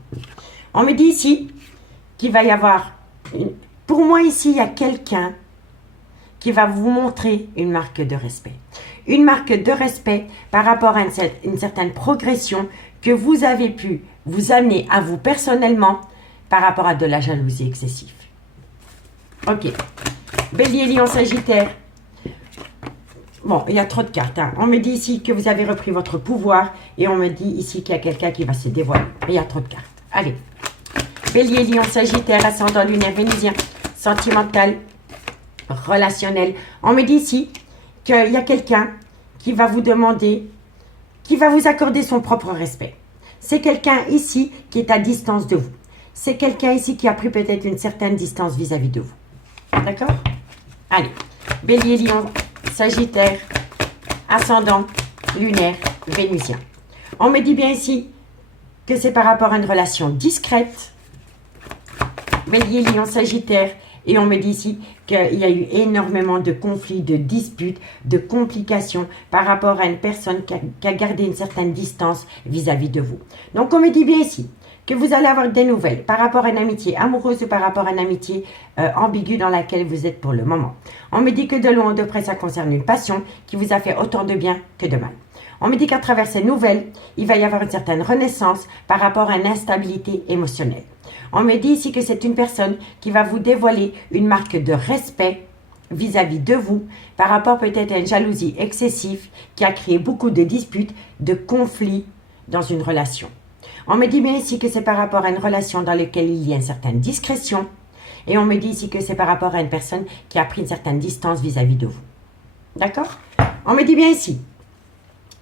On me dit ici qu'il va y avoir, pour moi ici, il y a quelqu'un qui va vous montrer une marque de respect. Une marque de respect par rapport à une certaine progression que vous avez pu vous amener à vous personnellement par rapport à de la jalousie excessive. Ok. Bélier, Lion, Sagittaire. Bon, il y a trop de cartes. Hein. On me dit ici que vous avez repris votre pouvoir et on me dit ici qu'il y a quelqu'un qui va se dévoiler. Mais il y a trop de cartes. Allez. Bélier, Lion, Sagittaire, ascendant lunaire, vénusien, sentimental, relationnel. On me dit ici qu'il y a quelqu'un qui va vous demander, qui va vous accorder son propre respect. C'est quelqu'un ici qui est à distance de vous. C'est quelqu'un ici qui a pris peut-être une certaine distance vis-à-vis de vous. D'accord? Allez. Bélier, Lion, Sagittaire, ascendant, lunaire, vénusien. On me dit bien ici que c'est par rapport à une relation discrète. Bélier, Lion, Sagittaire. Et on me dit ici qu'il y a eu énormément de conflits, de disputes, de complications par rapport à une personne qui a gardé une certaine distance vis-à-vis de vous. Donc on me dit bien ici que vous allez avoir des nouvelles par rapport à une amitié amoureuse ou par rapport à une amitié ambiguë dans laquelle vous êtes pour le moment. On me dit que de loin ou de près, ça concerne une passion qui vous a fait autant de bien que de mal. On me dit qu'à travers ces nouvelles, il va y avoir une certaine renaissance par rapport à une instabilité émotionnelle. On me dit ici que c'est une personne qui va vous dévoiler une marque de respect vis-à-vis de vous par rapport peut-être à une jalousie excessive qui a créé beaucoup de disputes, de conflits dans une relation. On me dit bien ici que c'est par rapport à une relation dans laquelle il y a une certaine discrétion et on me dit ici que c'est par rapport à une personne qui a pris une certaine distance vis-à-vis de vous. D'accord? On me dit bien ici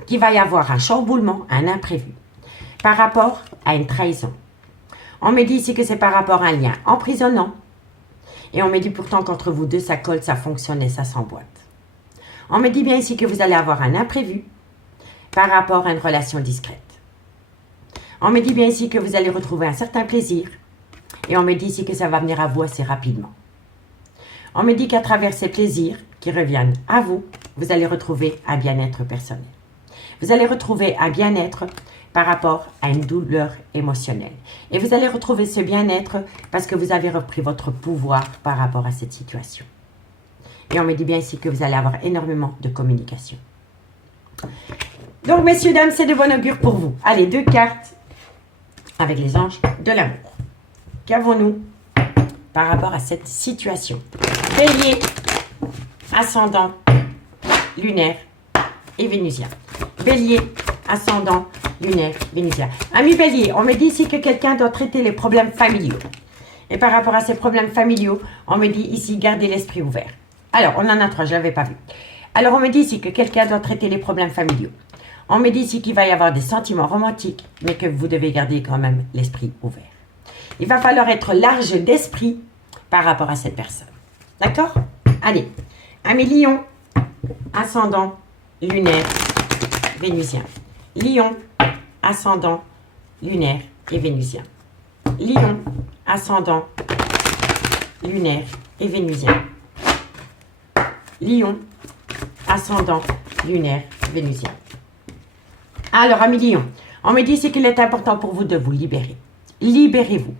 qu'il va y avoir un chamboulement, un imprévu par rapport à une trahison. On me dit ici que c'est par rapport à un lien emprisonnant. Et on me dit pourtant qu'entre vous deux, ça colle, ça fonctionne et ça s'emboîte. On me dit bien ici que vous allez avoir un imprévu par rapport à une relation discrète. On me dit bien ici que vous allez retrouver un certain plaisir. Et on me dit ici que ça va venir à vous assez rapidement. On me dit qu'à travers ces plaisirs qui reviennent à vous, vous allez retrouver un bien-être personnel. Vous allez retrouver un bien-être par rapport à une douleur émotionnelle. Et vous allez retrouver ce bien-être parce que vous avez repris votre pouvoir par rapport à cette situation. Et on me dit bien ici que vous allez avoir énormément de communication. Donc, messieurs, dames, c'est de bon augure pour vous. Allez, 2 cartes avec les anges de l'amour. Qu'avons-nous par rapport à cette situation? Bélier, ascendant, lunaire et vénusien. Bélier, ascendant, lunaire, vénusien. Ami Bélier, on me dit ici que quelqu'un doit traiter les problèmes familiaux. Et par rapport à ces problèmes familiaux, on me dit ici, gardez l'esprit ouvert. Alors, on en a 3, je ne l'avais pas vu. Alors, on me dit ici que quelqu'un doit traiter les problèmes familiaux. On me dit ici qu'il va y avoir des sentiments romantiques, mais que vous devez garder quand même l'esprit ouvert. Il va falloir être large d'esprit par rapport à cette personne. D'accord? Allez, ami Lion, ascendant, lunaire, vénusien. Lion, ascendant, lunaire et vénusien. Lion, ascendant, lunaire et vénusien. Lion, ascendant, lunaire, vénusien. Alors, ami Lion, on me dit ici qu'il est important pour vous de vous libérer. Libérez-vous.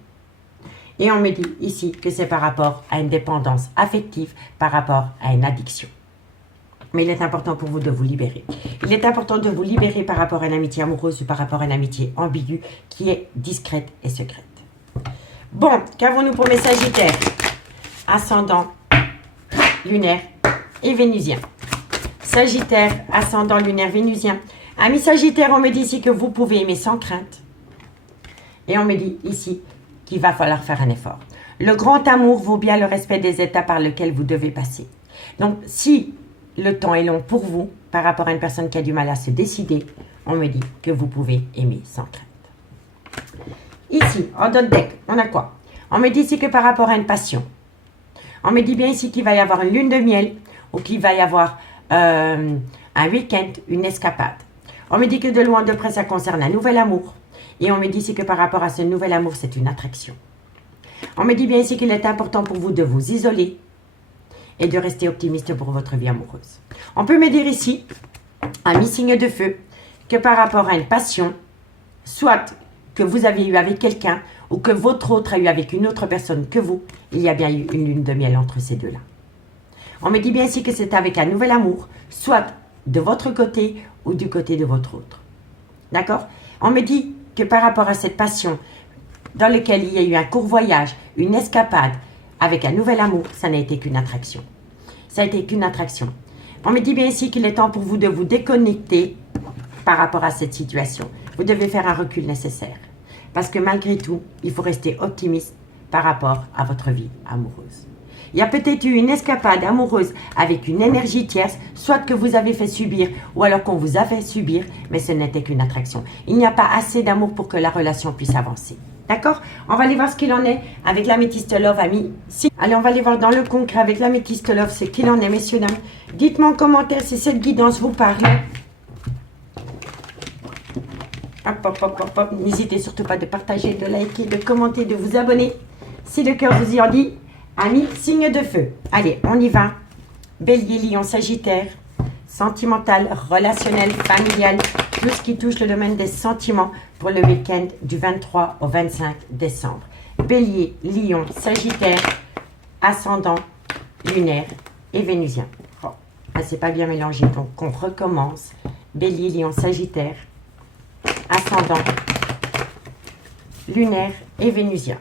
Et on me dit ici que c'est par rapport à une dépendance affective, par rapport à une addiction. Mais il est important pour vous de vous libérer. Il est important de vous libérer par rapport à une amitié amoureuse ou par rapport à une amitié ambiguë qui est discrète et secrète. Bon, qu'avons-nous pour mes Sagittaires? Ascendant, lunaire et vénusien. Sagittaire, ascendant, lunaire, vénusien. Ami Sagittaire, on me dit ici que vous pouvez aimer sans crainte. Et on me dit ici qu'il va falloir faire un effort. Le grand amour vaut bien le respect des étapes par lesquelles vous devez passer. Donc, si le temps est long pour vous, par rapport à une personne qui a du mal à se décider, on me dit que vous pouvez aimer sans crainte. Ici, en d'autres deck, on a quoi? On me dit ici que par rapport à une passion, on me dit bien ici qu'il va y avoir une lune de miel ou qu'il va y avoir un week-end, une escapade. On me dit que de loin de près, ça concerne un nouvel amour. Et on me dit ici que par rapport à ce nouvel amour, c'est une attraction. On me dit bien ici qu'il est important pour vous de vous isoler et de rester optimiste pour votre vie amoureuse. On peut me dire ici, un signe de feu, que par rapport à une passion, soit que vous avez eu avec quelqu'un ou que votre autre a eu avec une autre personne que vous, il y a bien eu une lune de miel entre ces deux-là. On me dit bien ici que c'est avec un nouvel amour, soit de votre côté ou du côté de votre autre. D'accord? On me dit que par rapport à cette passion dans laquelle il y a eu un court voyage, une escapade, avec un nouvel amour, ça n'a été qu'une attraction. Ça a été qu'une attraction. On me dit bien ici qu'il est temps pour vous de vous déconnecter par rapport à cette situation. Vous devez faire un recul nécessaire. Parce que malgré tout, il faut rester optimiste par rapport à votre vie amoureuse. Il y a peut-être eu une escapade amoureuse avec une énergie tierce, soit que vous avez fait subir ou alors qu'on vous a fait subir, mais ce n'était qu'une attraction. Il n'y a pas assez d'amour pour que la relation puisse avancer. D'accord? On va aller voir ce qu'il en est avec l'améthyste love, amis. Allez, on va aller voir dans le concret avec l'améthyste love ce qu'il en est, messieurs, dames. Dites-moi en commentaire si cette guidance vous parle. Hop, hop, hop, hop, hop. N'hésitez surtout pas de partager, de liker, de commenter, de vous abonner. Si le cœur vous y en dit, amis, signe de feu. Allez, on y va. Bélier, Lion, Sagittaire. Sentimental, relationnel, familial. Tout ce qui touche le domaine des sentiments pour le week-end du 23 au 25 décembre. Bélier, Lion, Sagittaire, ascendant, lunaire et vénusien. Bon, c'est pas bien mélangé, donc on recommence. Bélier, Lion, Sagittaire, ascendant, lunaire et vénusien.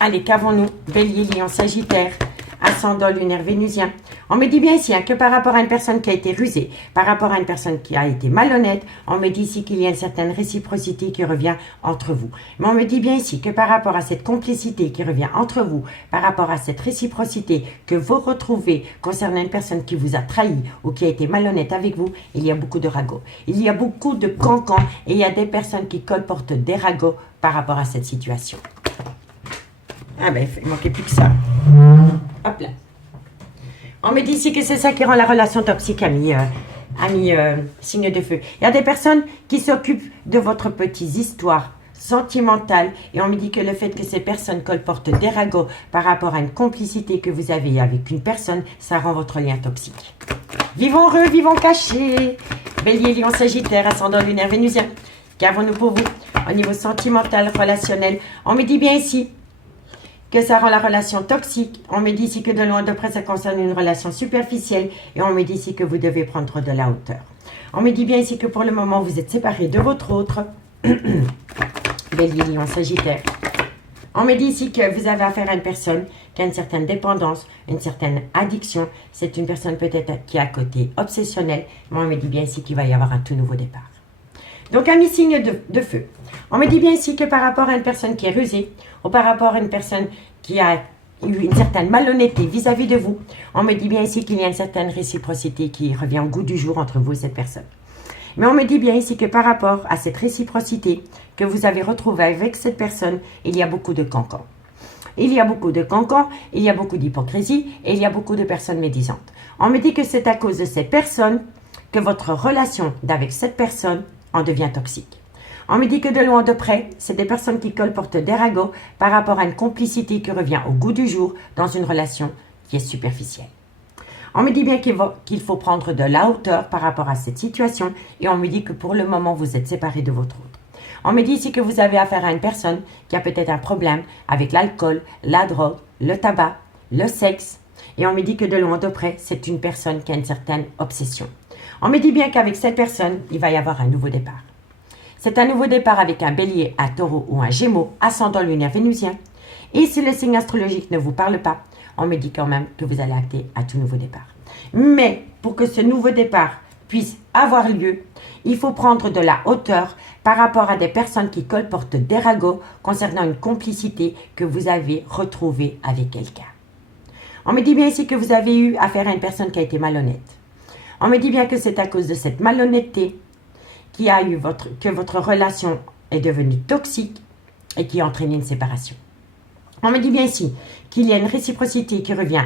Allez, qu'avons-nous? Bélier, Lion, Sagittaire, ascendant, lunaire, vénusien. On me dit bien ici que par rapport à une personne qui a été rusée, par rapport à une personne qui a été malhonnête, on me dit ici qu'il y a une certaine réciprocité qui revient entre vous. Mais on me dit bien ici que par rapport à cette complicité qui revient entre vous, par rapport à cette réciprocité que vous retrouvez concernant une personne qui vous a trahi ou qui a été malhonnête avec vous, il y a beaucoup de ragots. Il y a beaucoup de cancans et il y a des personnes qui colportent des ragots par rapport à cette situation. Ah ben, il manquait plus que ça. Hop là. On me dit ici que c'est ça qui rend la relation toxique, amis signe de feu. Il y a des personnes qui s'occupent de votre petite histoire sentimentale et on me dit que le fait que ces personnes colportent des ragots par rapport à une complicité que vous avez avec une personne, ça rend votre lien toxique. Vivons heureux, vivons cachés. Bélier, Lion, Sagittaire, ascendant, lunaire, vénusien. Qu'avons-nous pour vous au niveau sentimental, relationnel? On me dit bien ici que ça rend la relation toxique. On me dit ici que de loin de près, ça concerne une relation superficielle. Et on me dit ici que vous devez prendre de la hauteur. On me dit bien ici que pour le moment, vous êtes séparés de votre autre. Bélier, Lion, Sagittaire. On me dit ici que vous avez affaire à une personne qui a une certaine dépendance, une certaine addiction. C'est une personne peut-être qui est à côté obsessionnelle. Mais on me dit bien ici qu'il va y avoir un tout nouveau départ. Donc, amis signe de feu. On me dit bien ici que par rapport à une personne qui est rusée, ou par rapport à une personne qui a eu une certaine malhonnêteté vis-à-vis de vous, on me dit bien ici qu'il y a une certaine réciprocité qui revient au goût du jour entre vous et cette personne. Mais on me dit bien ici que par rapport à cette réciprocité que vous avez retrouvée avec cette personne, il y a beaucoup de cancans. Il y a beaucoup de cancans, il y a beaucoup d'hypocrisie et il y a beaucoup de personnes médisantes. On me dit que c'est à cause de ces personnes que votre relation avec cette personne en devient toxique. On me dit que de loin de près, c'est des personnes qui colportent des ragots par rapport à une complicité qui revient au goût du jour dans une relation qui est superficielle. On me dit bien qu'il faut prendre de la hauteur par rapport à cette situation et on me dit que pour le moment, vous êtes séparés de votre autre. On me dit ici que vous avez affaire à une personne qui a peut-être un problème avec l'alcool, la drogue, le tabac, le sexe et on me dit que de loin de près, c'est une personne qui a une certaine obsession. On me dit bien qu'avec cette personne, il va y avoir un nouveau départ. C'est un nouveau départ avec un bélier, un taureau ou un gémeaux, ascendant lunaire vénusien. Et si le signe astrologique ne vous parle pas, on me dit quand même que vous allez acter un tout nouveau départ. Mais pour que ce nouveau départ puisse avoir lieu, il faut prendre de la hauteur par rapport à des personnes qui colportent des ragots concernant une complicité que vous avez retrouvée avec quelqu'un. On me dit bien ici que vous avez eu affaire à une personne qui a été malhonnête. On me dit bien que c'est à cause de cette malhonnêteté que votre relation est devenue toxique et qui a entraîné une séparation. On me dit bien ici qu'il y a une réciprocité qui revient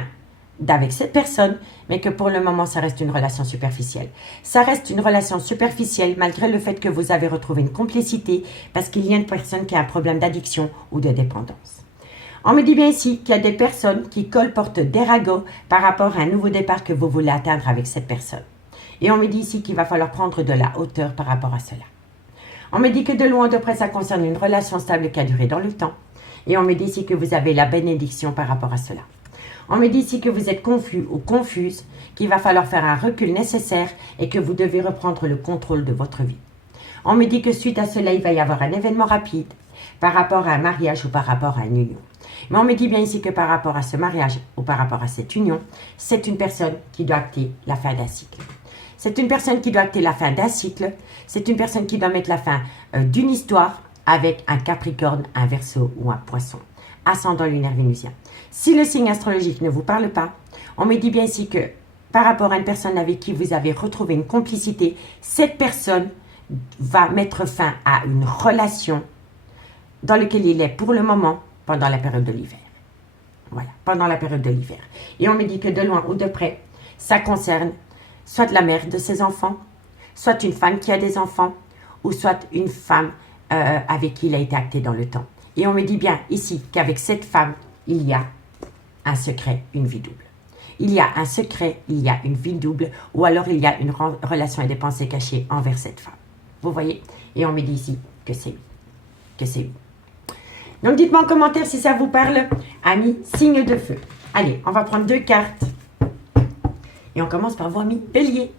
avec cette personne, mais que pour le moment, ça reste une relation superficielle. Ça reste une relation superficielle malgré le fait que vous avez retrouvé une complicité parce qu'il y a une personne qui a un problème d'addiction ou de dépendance. On me dit bien ici qu'il y a des personnes qui colportent des ragots par rapport à un nouveau départ que vous voulez atteindre avec cette personne. Et on me dit ici qu'il va falloir prendre de la hauteur par rapport à cela. On me dit que de loin ou de près, ça concerne une relation stable qui a duré dans le temps. Et on me dit ici que vous avez la bénédiction par rapport à cela. On me dit ici que vous êtes confus ou confuse, qu'il va falloir faire un recul nécessaire et que vous devez reprendre le contrôle de votre vie. On me dit que suite à cela, il va y avoir un événement rapide par rapport à un mariage ou par rapport à une union. Mais on me dit bien ici que par rapport à ce mariage ou par rapport à cette union, c'est une personne qui doit acter la fin d'un cycle. C'est une personne qui doit acter la fin d'un cycle. C'est une personne qui doit mettre la fin d'une histoire avec un Capricorne, un Verseau ou un Poisson. Ascendant lunaire vénusien. Si le signe astrologique ne vous parle pas, on me dit bien ici que par rapport à une personne avec qui vous avez retrouvé une complicité, cette personne va mettre fin à une relation dans laquelle il est pour le moment pendant la période de l'hiver. Voilà, pendant la période de l'hiver. Et on me dit que de loin ou de près, ça concerne soit la mère de ses enfants, soit une femme qui a des enfants, ou soit une femme avec qui il a été acté dans le temps. Et on me dit bien ici qu'avec cette femme, il y a un secret, une vie double. Il y a un secret, il y a une vie double, ou alors il y a une relation et des pensées cachées envers cette femme. Vous voyez? Et on me dit ici que c'est oui. Que c'est oui. Donc dites-moi en commentaire si ça vous parle, amis, signe de feu. Allez, on va prendre 2 cartes. Et on commence par vous, amis, Bélier.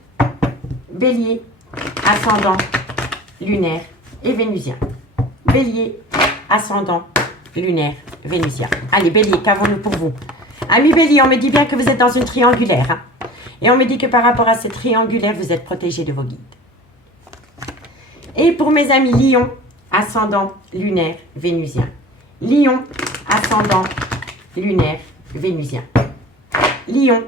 Bélier, ascendant, lunaire et vénusien. Bélier, ascendant, lunaire, vénusien. Allez, Bélier, qu'avons-nous pour vous? Amis Bélier, on me dit bien que vous êtes dans une triangulaire. Hein? Et on me dit que par rapport à cette triangulaire, vous êtes protégé de vos guides. Et pour mes amis Lion, ascendant, lunaire, vénusien. Lion, ascendant, lunaire, vénusien. Lion,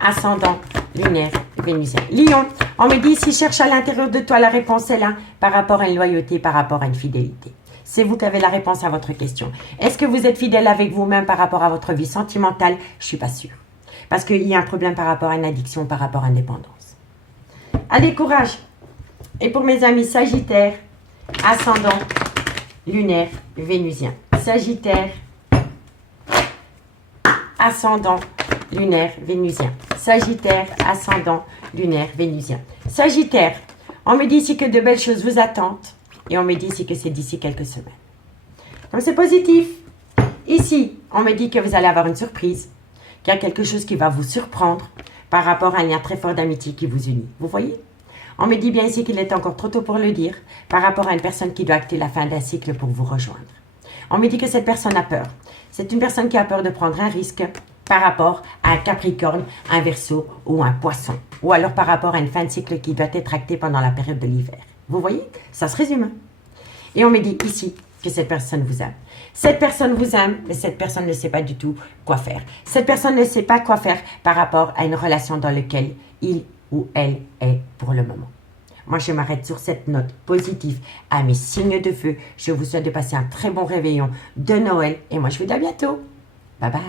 ascendant, lunaire, vénusien. Lion, on me dit ici, cherche à l'intérieur de toi, la réponse est là, par rapport à une loyauté, par rapport à une fidélité. C'est vous qui avez la réponse à votre question. Est-ce que vous êtes fidèle avec vous-même par rapport à votre vie sentimentale? Je ne suis pas sûre. Parce qu'il y a un problème par rapport à une addiction, par rapport à une dépendance. Allez, courage. Et pour mes amis Sagittaire, ascendant, lunaire, vénusien. Sagittaire, ascendant, lunaire, vénusien. Sagittaire, ascendant, lunaire, vénusien. Sagittaire, on me dit ici que de belles choses vous attendent. Et on me dit ici que c'est d'ici quelques semaines. Donc c'est positif. Ici, on me dit que vous allez avoir une surprise. Qu'il y a quelque chose qui va vous surprendre par rapport à un lien très fort d'amitié qui vous unit. Vous voyez? On me dit bien ici qu'il est encore trop tôt pour le dire par rapport à une personne qui doit acter la fin d'un cycle pour vous rejoindre. On me dit que cette personne a peur. C'est une personne qui a peur de prendre un risque par rapport à un Capricorne, un Verseau ou un Poisson. Ou alors par rapport à une fin de cycle qui doit être actée pendant la période de l'hiver. Vous voyez? Ça se résume. Et on me dit ici que cette personne vous aime. Cette personne vous aime, mais cette personne ne sait pas du tout quoi faire. Cette personne ne sait pas quoi faire par rapport à une relation dans laquelle il ou elle est pour le moment. Moi, je m'arrête sur cette note positive à mes signes de feu. Je vous souhaite de passer un très bon réveillon de Noël. Et moi, je vous dis à bientôt. Bye bye.